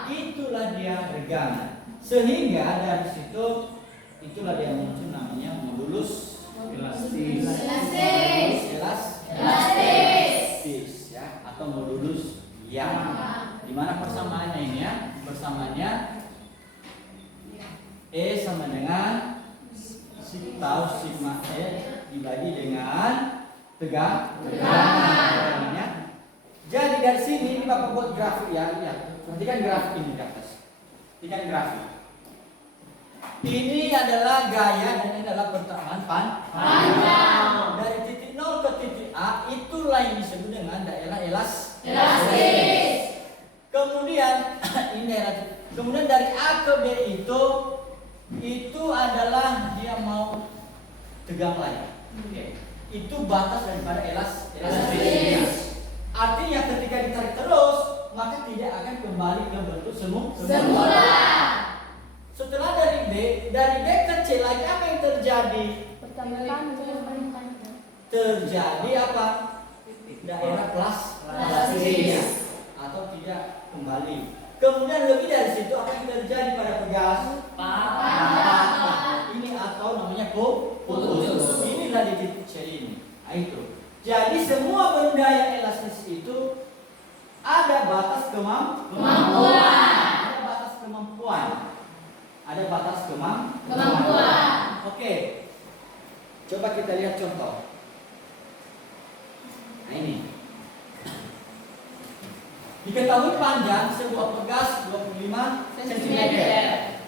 Itulah dia regangan. Sehingga dari situ itulah dia muncul namanya modulus elastis ya, atau modulus yang. Di mana persamaannya ini ya? Persamaannya E sama dengan tau sigma E dibagi dengan tegangannya. Jadi dari sini ini Bapak buat grafik ya, lihat. Perhatikan grafik ini di atas. Perhatikan grafik. Ini adalah gaya dan ini adalah pertahanan panjang. Dari titik 0 ke titik A itulah yang disebut dengan daerah elastis. Kemudian ini daerah. Kemudian dari A ke B itu adalah dia mau tegang lagi. Oke. Itu batas daripada elastis. Artinya ketika ditarik terus maka tidak akan kembali ke bentuk semula. Setelah dari B ke C lagi apa yang terjadi? Terjadi apa? Daerah plastis atau tidak kembali. Kemudian lebih dari situ apa yang terjadi pada pegas? Patah. Ini atau namanya putus. Inilah di titik C ini. Nah, itu. Jadi semua benda yang elastis itu ada batas kemampuan. Ada batas kemampuan. Oke. Coba kita lihat contoh. Nah ini. Diketahui panjang sebuah pegas 25 cm.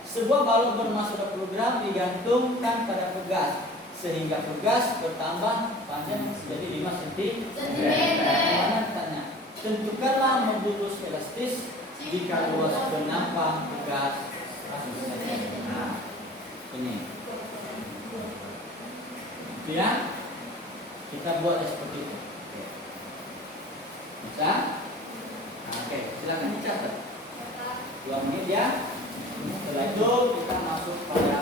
Sebuah balon bermassa 20 gram digantungkan pada pegas sehingga pegas bertambah panjang menjadi 5 cm. Mana tanya? Tentukanlah modulus elastis jika luas penampang pegas 100 cm. Nah, ini. Itu ya. Kita buat seperti itu. Bisa? Nah, oke, silakan dicatat. 2 menit ya. Setelah itu kita masuk pada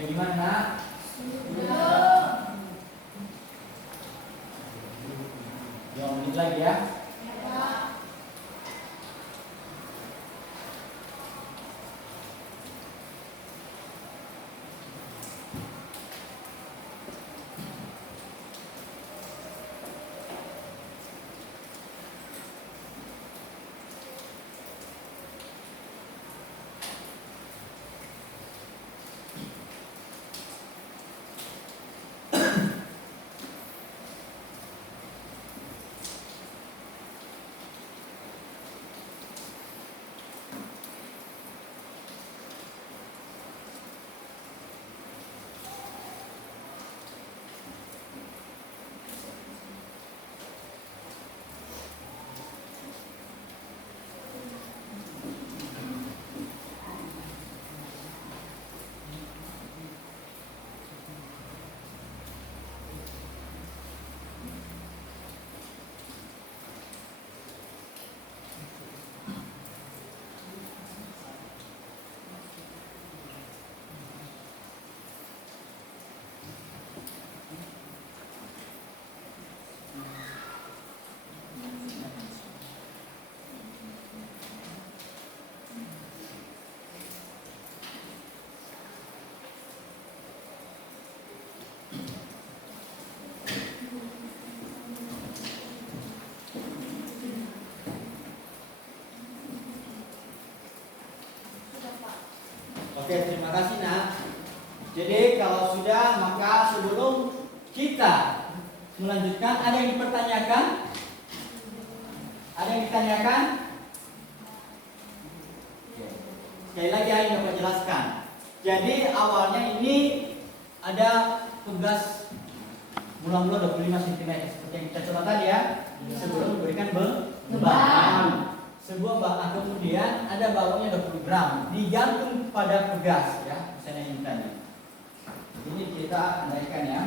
Bagaimana? Jangan menit lagi ya. Oke, terima kasih nak. Jadi kalau sudah, maka sebelum kita melanjutkan, ada yang dipertanyakan? Ada yang ditanyakan? Oke. Sekali lagi yang dapat jelaskan. Jadi awalnya ini ada tugas mula-mula 25 cm seperti yang kita coba tadi ya. Sebelum memberikan beban. Sebuah bahan, kemudian ada balonnya 20 gram digantung pada pegas ya, misalnya ini tadi. Ini kita andaikan ya,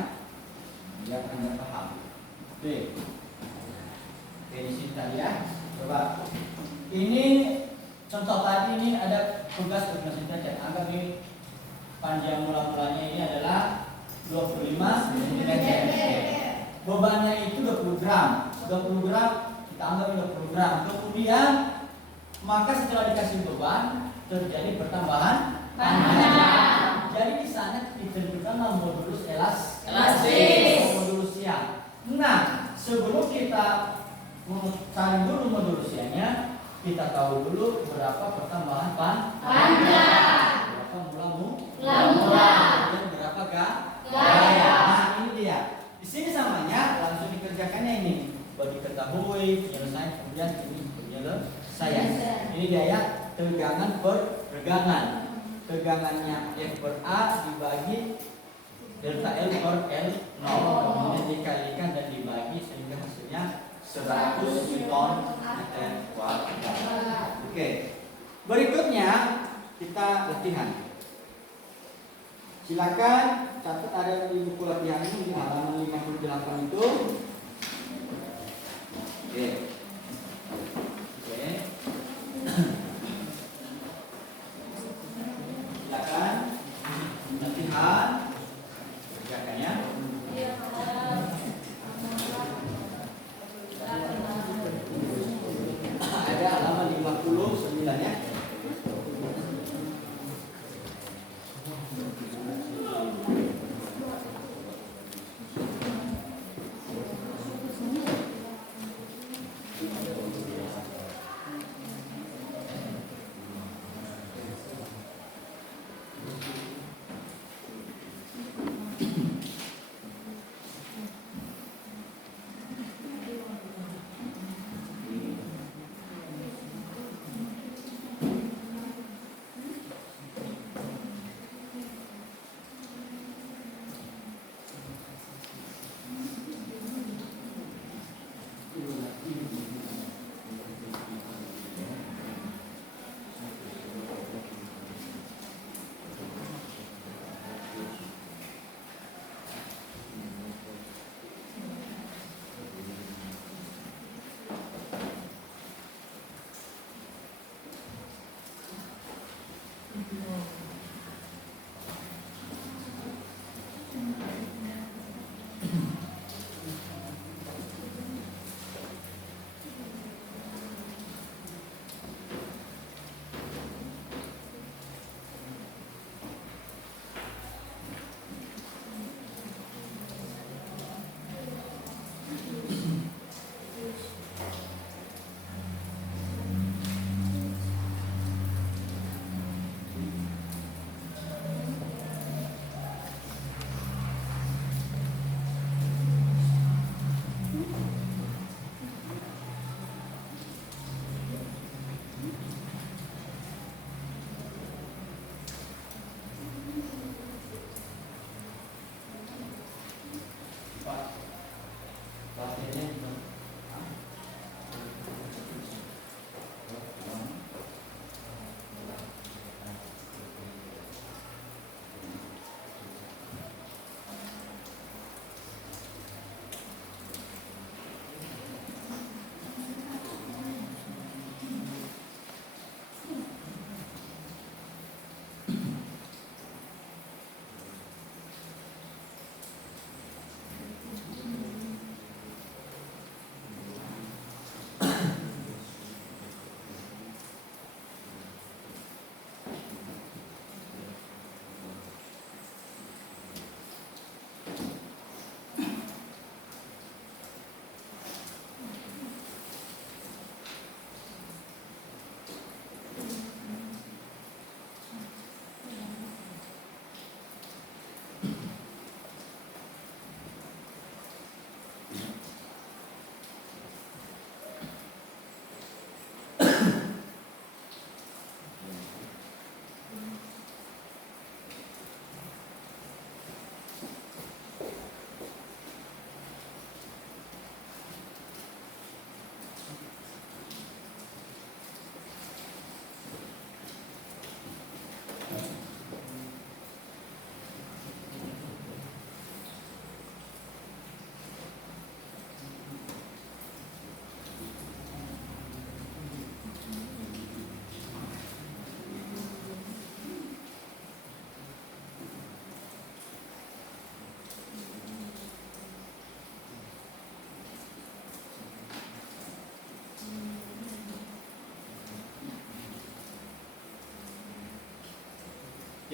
biar anda paham. Oke, di sini tadi ya. Coba. Ini contoh tadi ini ada pegas 25 cm. Anggap ini panjang mula-mulanya ini adalah 25 cm. Bebannya itu 20 gram. 20 gram kita anggap 20 gram. Kemudian maka setelah dikasih beban terjadi pertambahan panjang. Jadi di sana ditentukan modulus elastis, modulusia. Nah, sebelum kita mencari dulu modulusianya, kita tahu dulu berapa pertambahan panjang, berapa mula, dan berapa gaya. Nah, ini dia. Di sini samanya langsung dikerjakannya ini. Bagi diketahui penyelesaian, kemudian ini penyelesaian. Ini dia ya, tegangan per regangan. Tegangannya F per A dibagi delta L per L 0, kemudian dikalikan dan dibagi sehingga hasilnya 100 Newton meter kuadrat. Oke. Berikutnya kita latihan. Silakan catat ada di buku latihan ini di halaman 58 itu. Oke. Silakan latihan. Kerjakan ya. Ada halaman 59 ya.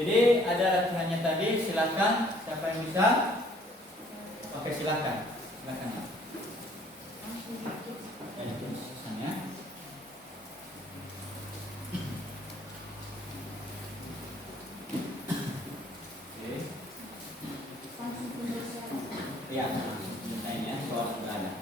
Jadi ada latihannya tadi, silakan siapa yang bisa? Oke, silakan. Silakan. Ya, tulisannya. Oke. Sanksi pembersihan. Ya, selesainya soal sudah ada.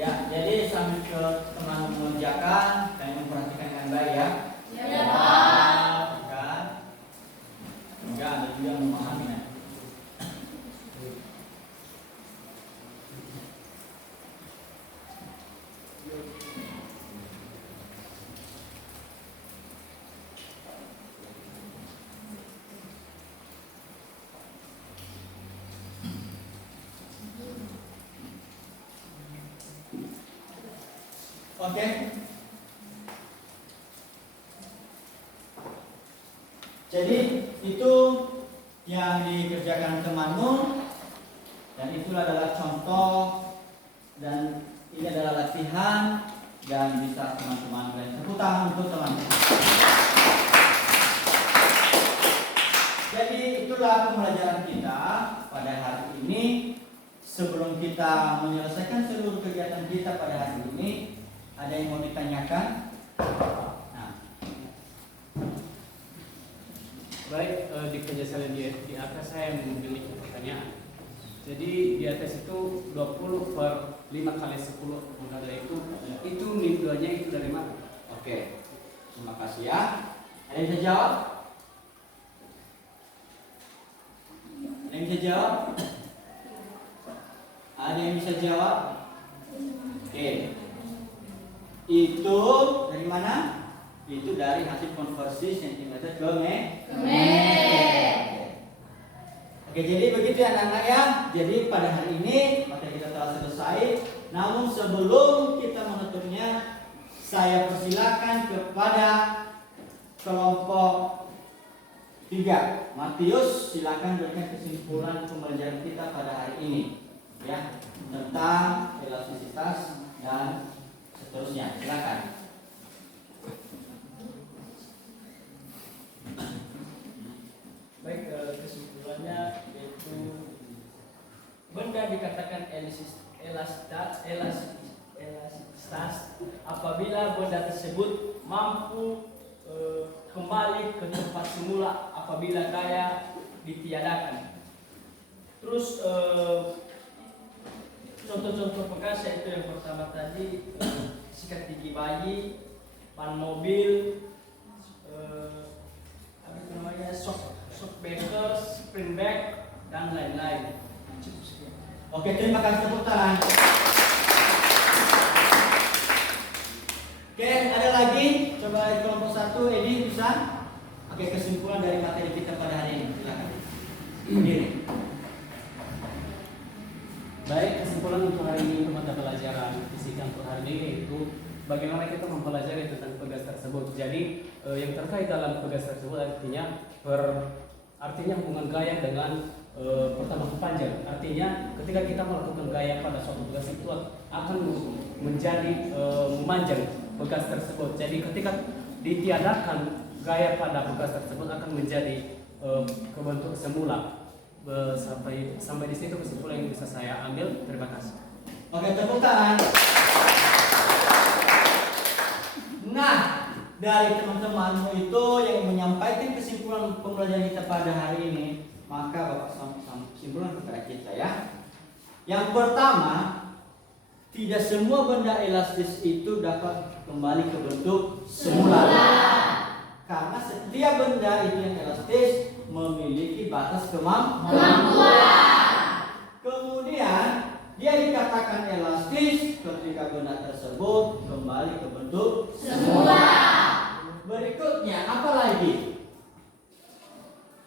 Ya, jadi sambil ke teman mengerjakan, kalian memperhatikan dengan baik ya. Ya, Pak. Kan? Enggak, ada juga yang memahami nanti. Oke. Jadi itu yang dikerjakan temanmu dan itu adalah contoh dan ini adalah latihan dan bisa teman-teman dan tepuk tangan untuk teman-teman. Jadi itulah pembelajaran kita pada hari ini. Sebelum kita menyelesaikan seluruh kegiatan kita pada hari ini, ada yang mau ditanyakan? Nah. Baik, di penjelasan di atas saya memiliki pertanyaan. Jadi di atas itu 20 per 5 kali 10 mengada itu nilainya itu dari mana? Oke, terima kasih ya. Ada yang bisa jawab? Ada yang bisa jawab? Ada yang bisa jawab? Oke. Itu dari mana? Itu dari hasil konversi sentimeter ke meter. Oke, jadi begitu ya anak-anak ya. Jadi pada hari ini materi kita telah selesai. Namun sebelum kita menutupnya, saya persilakan kepada kelompok 3. Matius, silakan berikan kesimpulan pembelajaran kita pada hari ini, ya, tentang elastisitas dan seterusnya. Silakan. Baik, kesimpulannya yaitu benda dikatakan elastisitas apabila benda tersebut mampu kembali ke tempat semula apabila gaya ditiadakan. Terus contoh-contoh bekas yaitu yang pertama tadi sikat gigi bayi, ban mobil, apa itu namanya, shockbreaker, spring bag, dan lain-lain. Cukup sekian. Oke, terima kasih, tepuk tangan. Oke, ada lagi? Coba dari kelompok 1, Edi bisa? Oke, kesimpulan dari materi kita pada hari ini. Silakan. Berdiri. Baik, kesimpulan untuk hari ini untuk mata pelajaran fisika untuk hari ini yaitu bagaimana kita mempelajari tentang pegas tersebut. Jadi yang terkait dalam pegas tersebut artinya hubungan gaya dengan pertama panjang. Artinya ketika kita melakukan gaya pada suatu pegas itu akan menjadi memanjang pegas tersebut. Jadi ketika ditiadakan gaya pada pegas tersebut akan menjadi kebentuk semula. Sampai di situ kesimpulan yang bisa saya ambil. Terima kasih. Oke, tepuk tangan. dari teman-temanmu itu yang menyampaikan kesimpulan pembelajaran kita pada hari ini, maka Bapak simpulkan kepada kita ya. Yang pertama, tidak semua benda elastis itu dapat kembali ke bentuk semula. Karena setiap benda itu yang elastis memiliki batas kemampuan. Kemudian dia dikatakan elastis ketika benda tersebut kembali ke bentuk semula. Berikutnya apa lagi?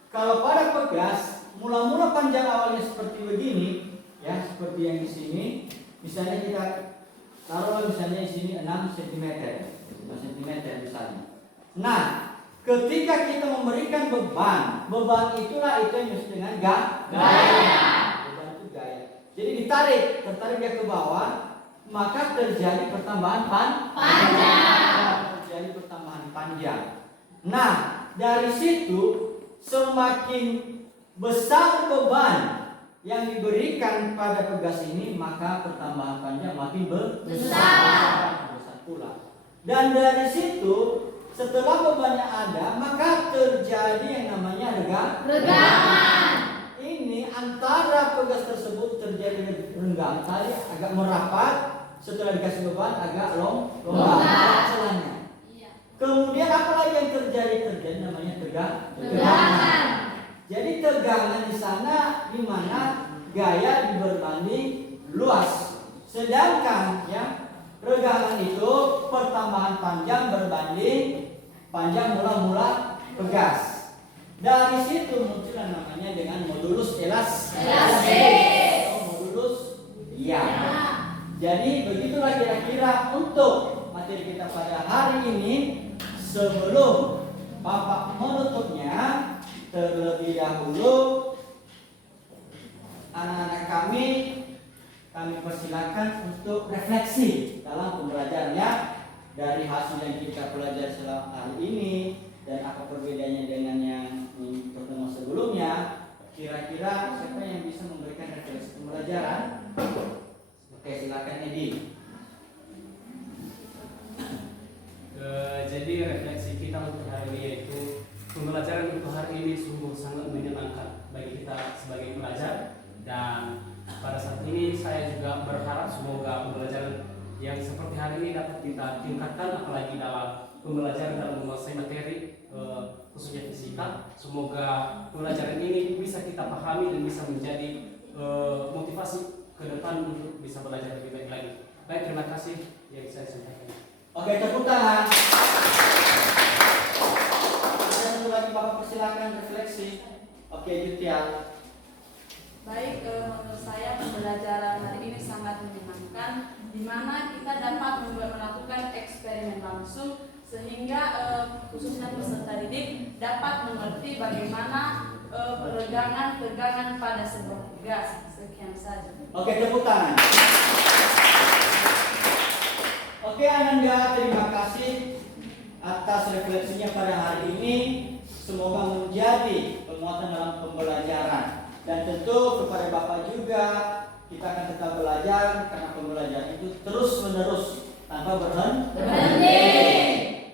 Kalau pada pegas, mula-mula panjang awalnya seperti begini, ya seperti yang di sini. Misalnya kita taruh misalnya di sini 6 cm, 5 cm misalnya. Nah, ketika kita memberikan beban itulah itu yang disebut dengan gaya. Beban itu gaya. Jadi tertarik dia ke bawah, maka terjadi pertambahan panjang. Terjadi pertambahan panjang. Nah, dari situ semakin besar beban yang diberikan pada pegas ini, maka pertambahan panjang makin besar pula. Dan dari situ setelah bebannya ada, maka terjadi yang namanya regangan. Ini antara pegas tersebut terjadi renggang, tadi agak merapat, setelah dikasih beban agak longgar celahnya. Kemudian apa lagi yang terjadi namanya tegangan. Jadi tegangan di sana di mana gaya berbanding luas. Sedangkan ya regangan itu pertambahan panjang berbanding panjang mula-mula pegas. Dari situ muncul namanya dengan modulus elastis. Modulus ya. Jadi begitulah kira-kira untuk materi kita pada hari ini. Sebelum Bapak menutupnya, terlebih dahulu anak-anak kami persilakan untuk refleksi dalam pembelajarannya dari hasil yang kita pelajari selama hari ini dan apa perbedaannya dengan yang pertemuan sebelumnya. Kira-kira siapa yang bisa memberikan refleksi pembelajaran? Oke, silakan Edi. Jadi refleksi kita untuk hari ini yaitu pembelajaran untuk hari ini sungguh sangat menyenangkan bagi kita sebagai pelajar, dan pada saat ini saya juga berharap semoga pembelajaran yang seperti hari ini dapat kita tingkatkan, apalagi dalam pembelajaran dalam menguasai materi khususnya fisika. Semoga pembelajaran ini bisa kita pahami dan bisa menjadi motivasi ke depan untuk bisa belajar lebih baik lagi. Baik, terima kasih yang saya sampaikan. Oke, tepuk tangan. Ada satu lagi Bapak persilakan refleksi. Oke, Jutia. Baik, menurut saya pembelajaran hari ini sangat menyenangkan, di mana kita dapat melakukan eksperimen langsung sehingga khususnya peserta didik dapat mengerti bagaimana tegangan pada sebuah gas. Sekian saja. Oke, tepuk tangan. Oke Ananda, terima kasih atas refleksinya pada hari ini. Semoga menjadi penguatan dalam pembelajaran. Dan tentu kepada Bapak juga, kita akan tetap belajar karena pembelajaran itu terus menerus tanpa berhenti.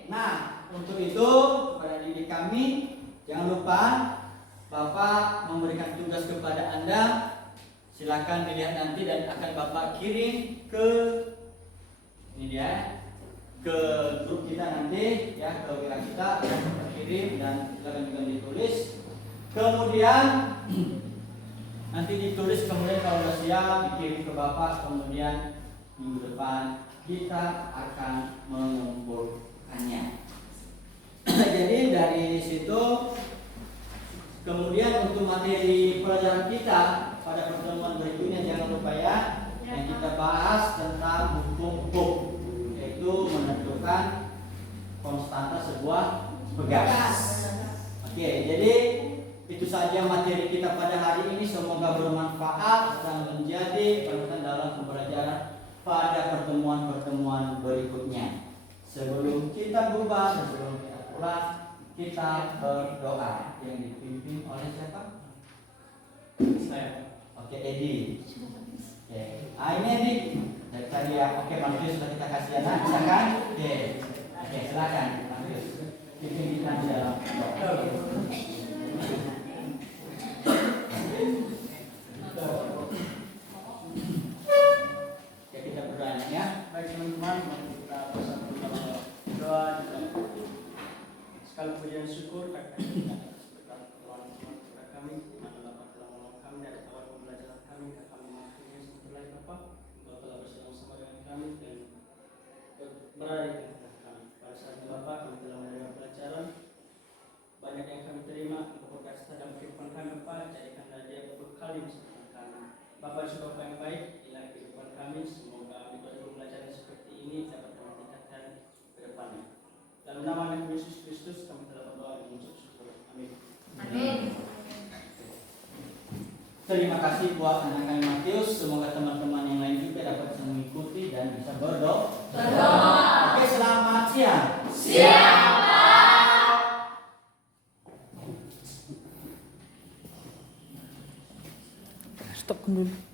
Nah, untuk itu kepada didik kami, jangan lupa Bapak memberikan tugas kepada Anda. Silakan dilihat nanti dan akan Bapak kirim ke ini dia ke grup kita nanti ya, ke WA kita kirim dan silakan juga ditulis. Kemudian nanti ditulis, kemudian kalau sudah siap dikirim ke Bapak, kemudian minggu depan kita akan mengumpulkannya. Jadi dari situ kemudian untuk materi pelajaran kita pada pertemuan berikutnya jangan lupa ya, yang kita bahas tentang hukum-hukum, yaitu menentukan konstanta sebuah pegas. Oke, jadi itu saja materi kita pada hari ini. Semoga bermanfaat dan menjadi panutan dalam pembelajaran pada pertemuan-pertemuan berikutnya. Sebelum kita bubar, sebelum kita pulang, kita berdoa yang dipimpin oleh siapa? Saya. Oke, Edi. Oke, ini Edi. Dari tadi ya. Oke, manusia sudah kita kasih anak, silakan. Oke, silakan. Bikin kita di dalam doa. Ya kita berdoa ya. Baik teman-teman, mari kita bersama doa di dalam sekali pujian syukur akan kita berkat pertolongan Tuhan kepada kami, di mana Bapa telah menolong kami dari awal pembelajaran kami hingga kami mengakhirinya sebentar lagi Bapa. Engkau telah bersama-sama dengan kami dan berada di tengah kami. Pada saat ini Bapa, kami telah menerima pelajaran banyak yang kami terima, Engkau berkata dalam kehidupan kami Bapa, jadikanlah dia berbekal di masa depan kami. Bapa sudah yang baik, inilah kehidupan kami, semoga metode pembelajaran seperti ini dapat kami tingkatkan ke depannya. Dalam nama Nabi Yesus Kristus kami telah berdoa dan mengucap syukur. Amin. Amin. Terima kasih buat anak kami Matius. Semoga teman-teman yang lain juga dapat bisa mengikuti dan bisa berdoa. Oke, selamat siang. Stop dulu.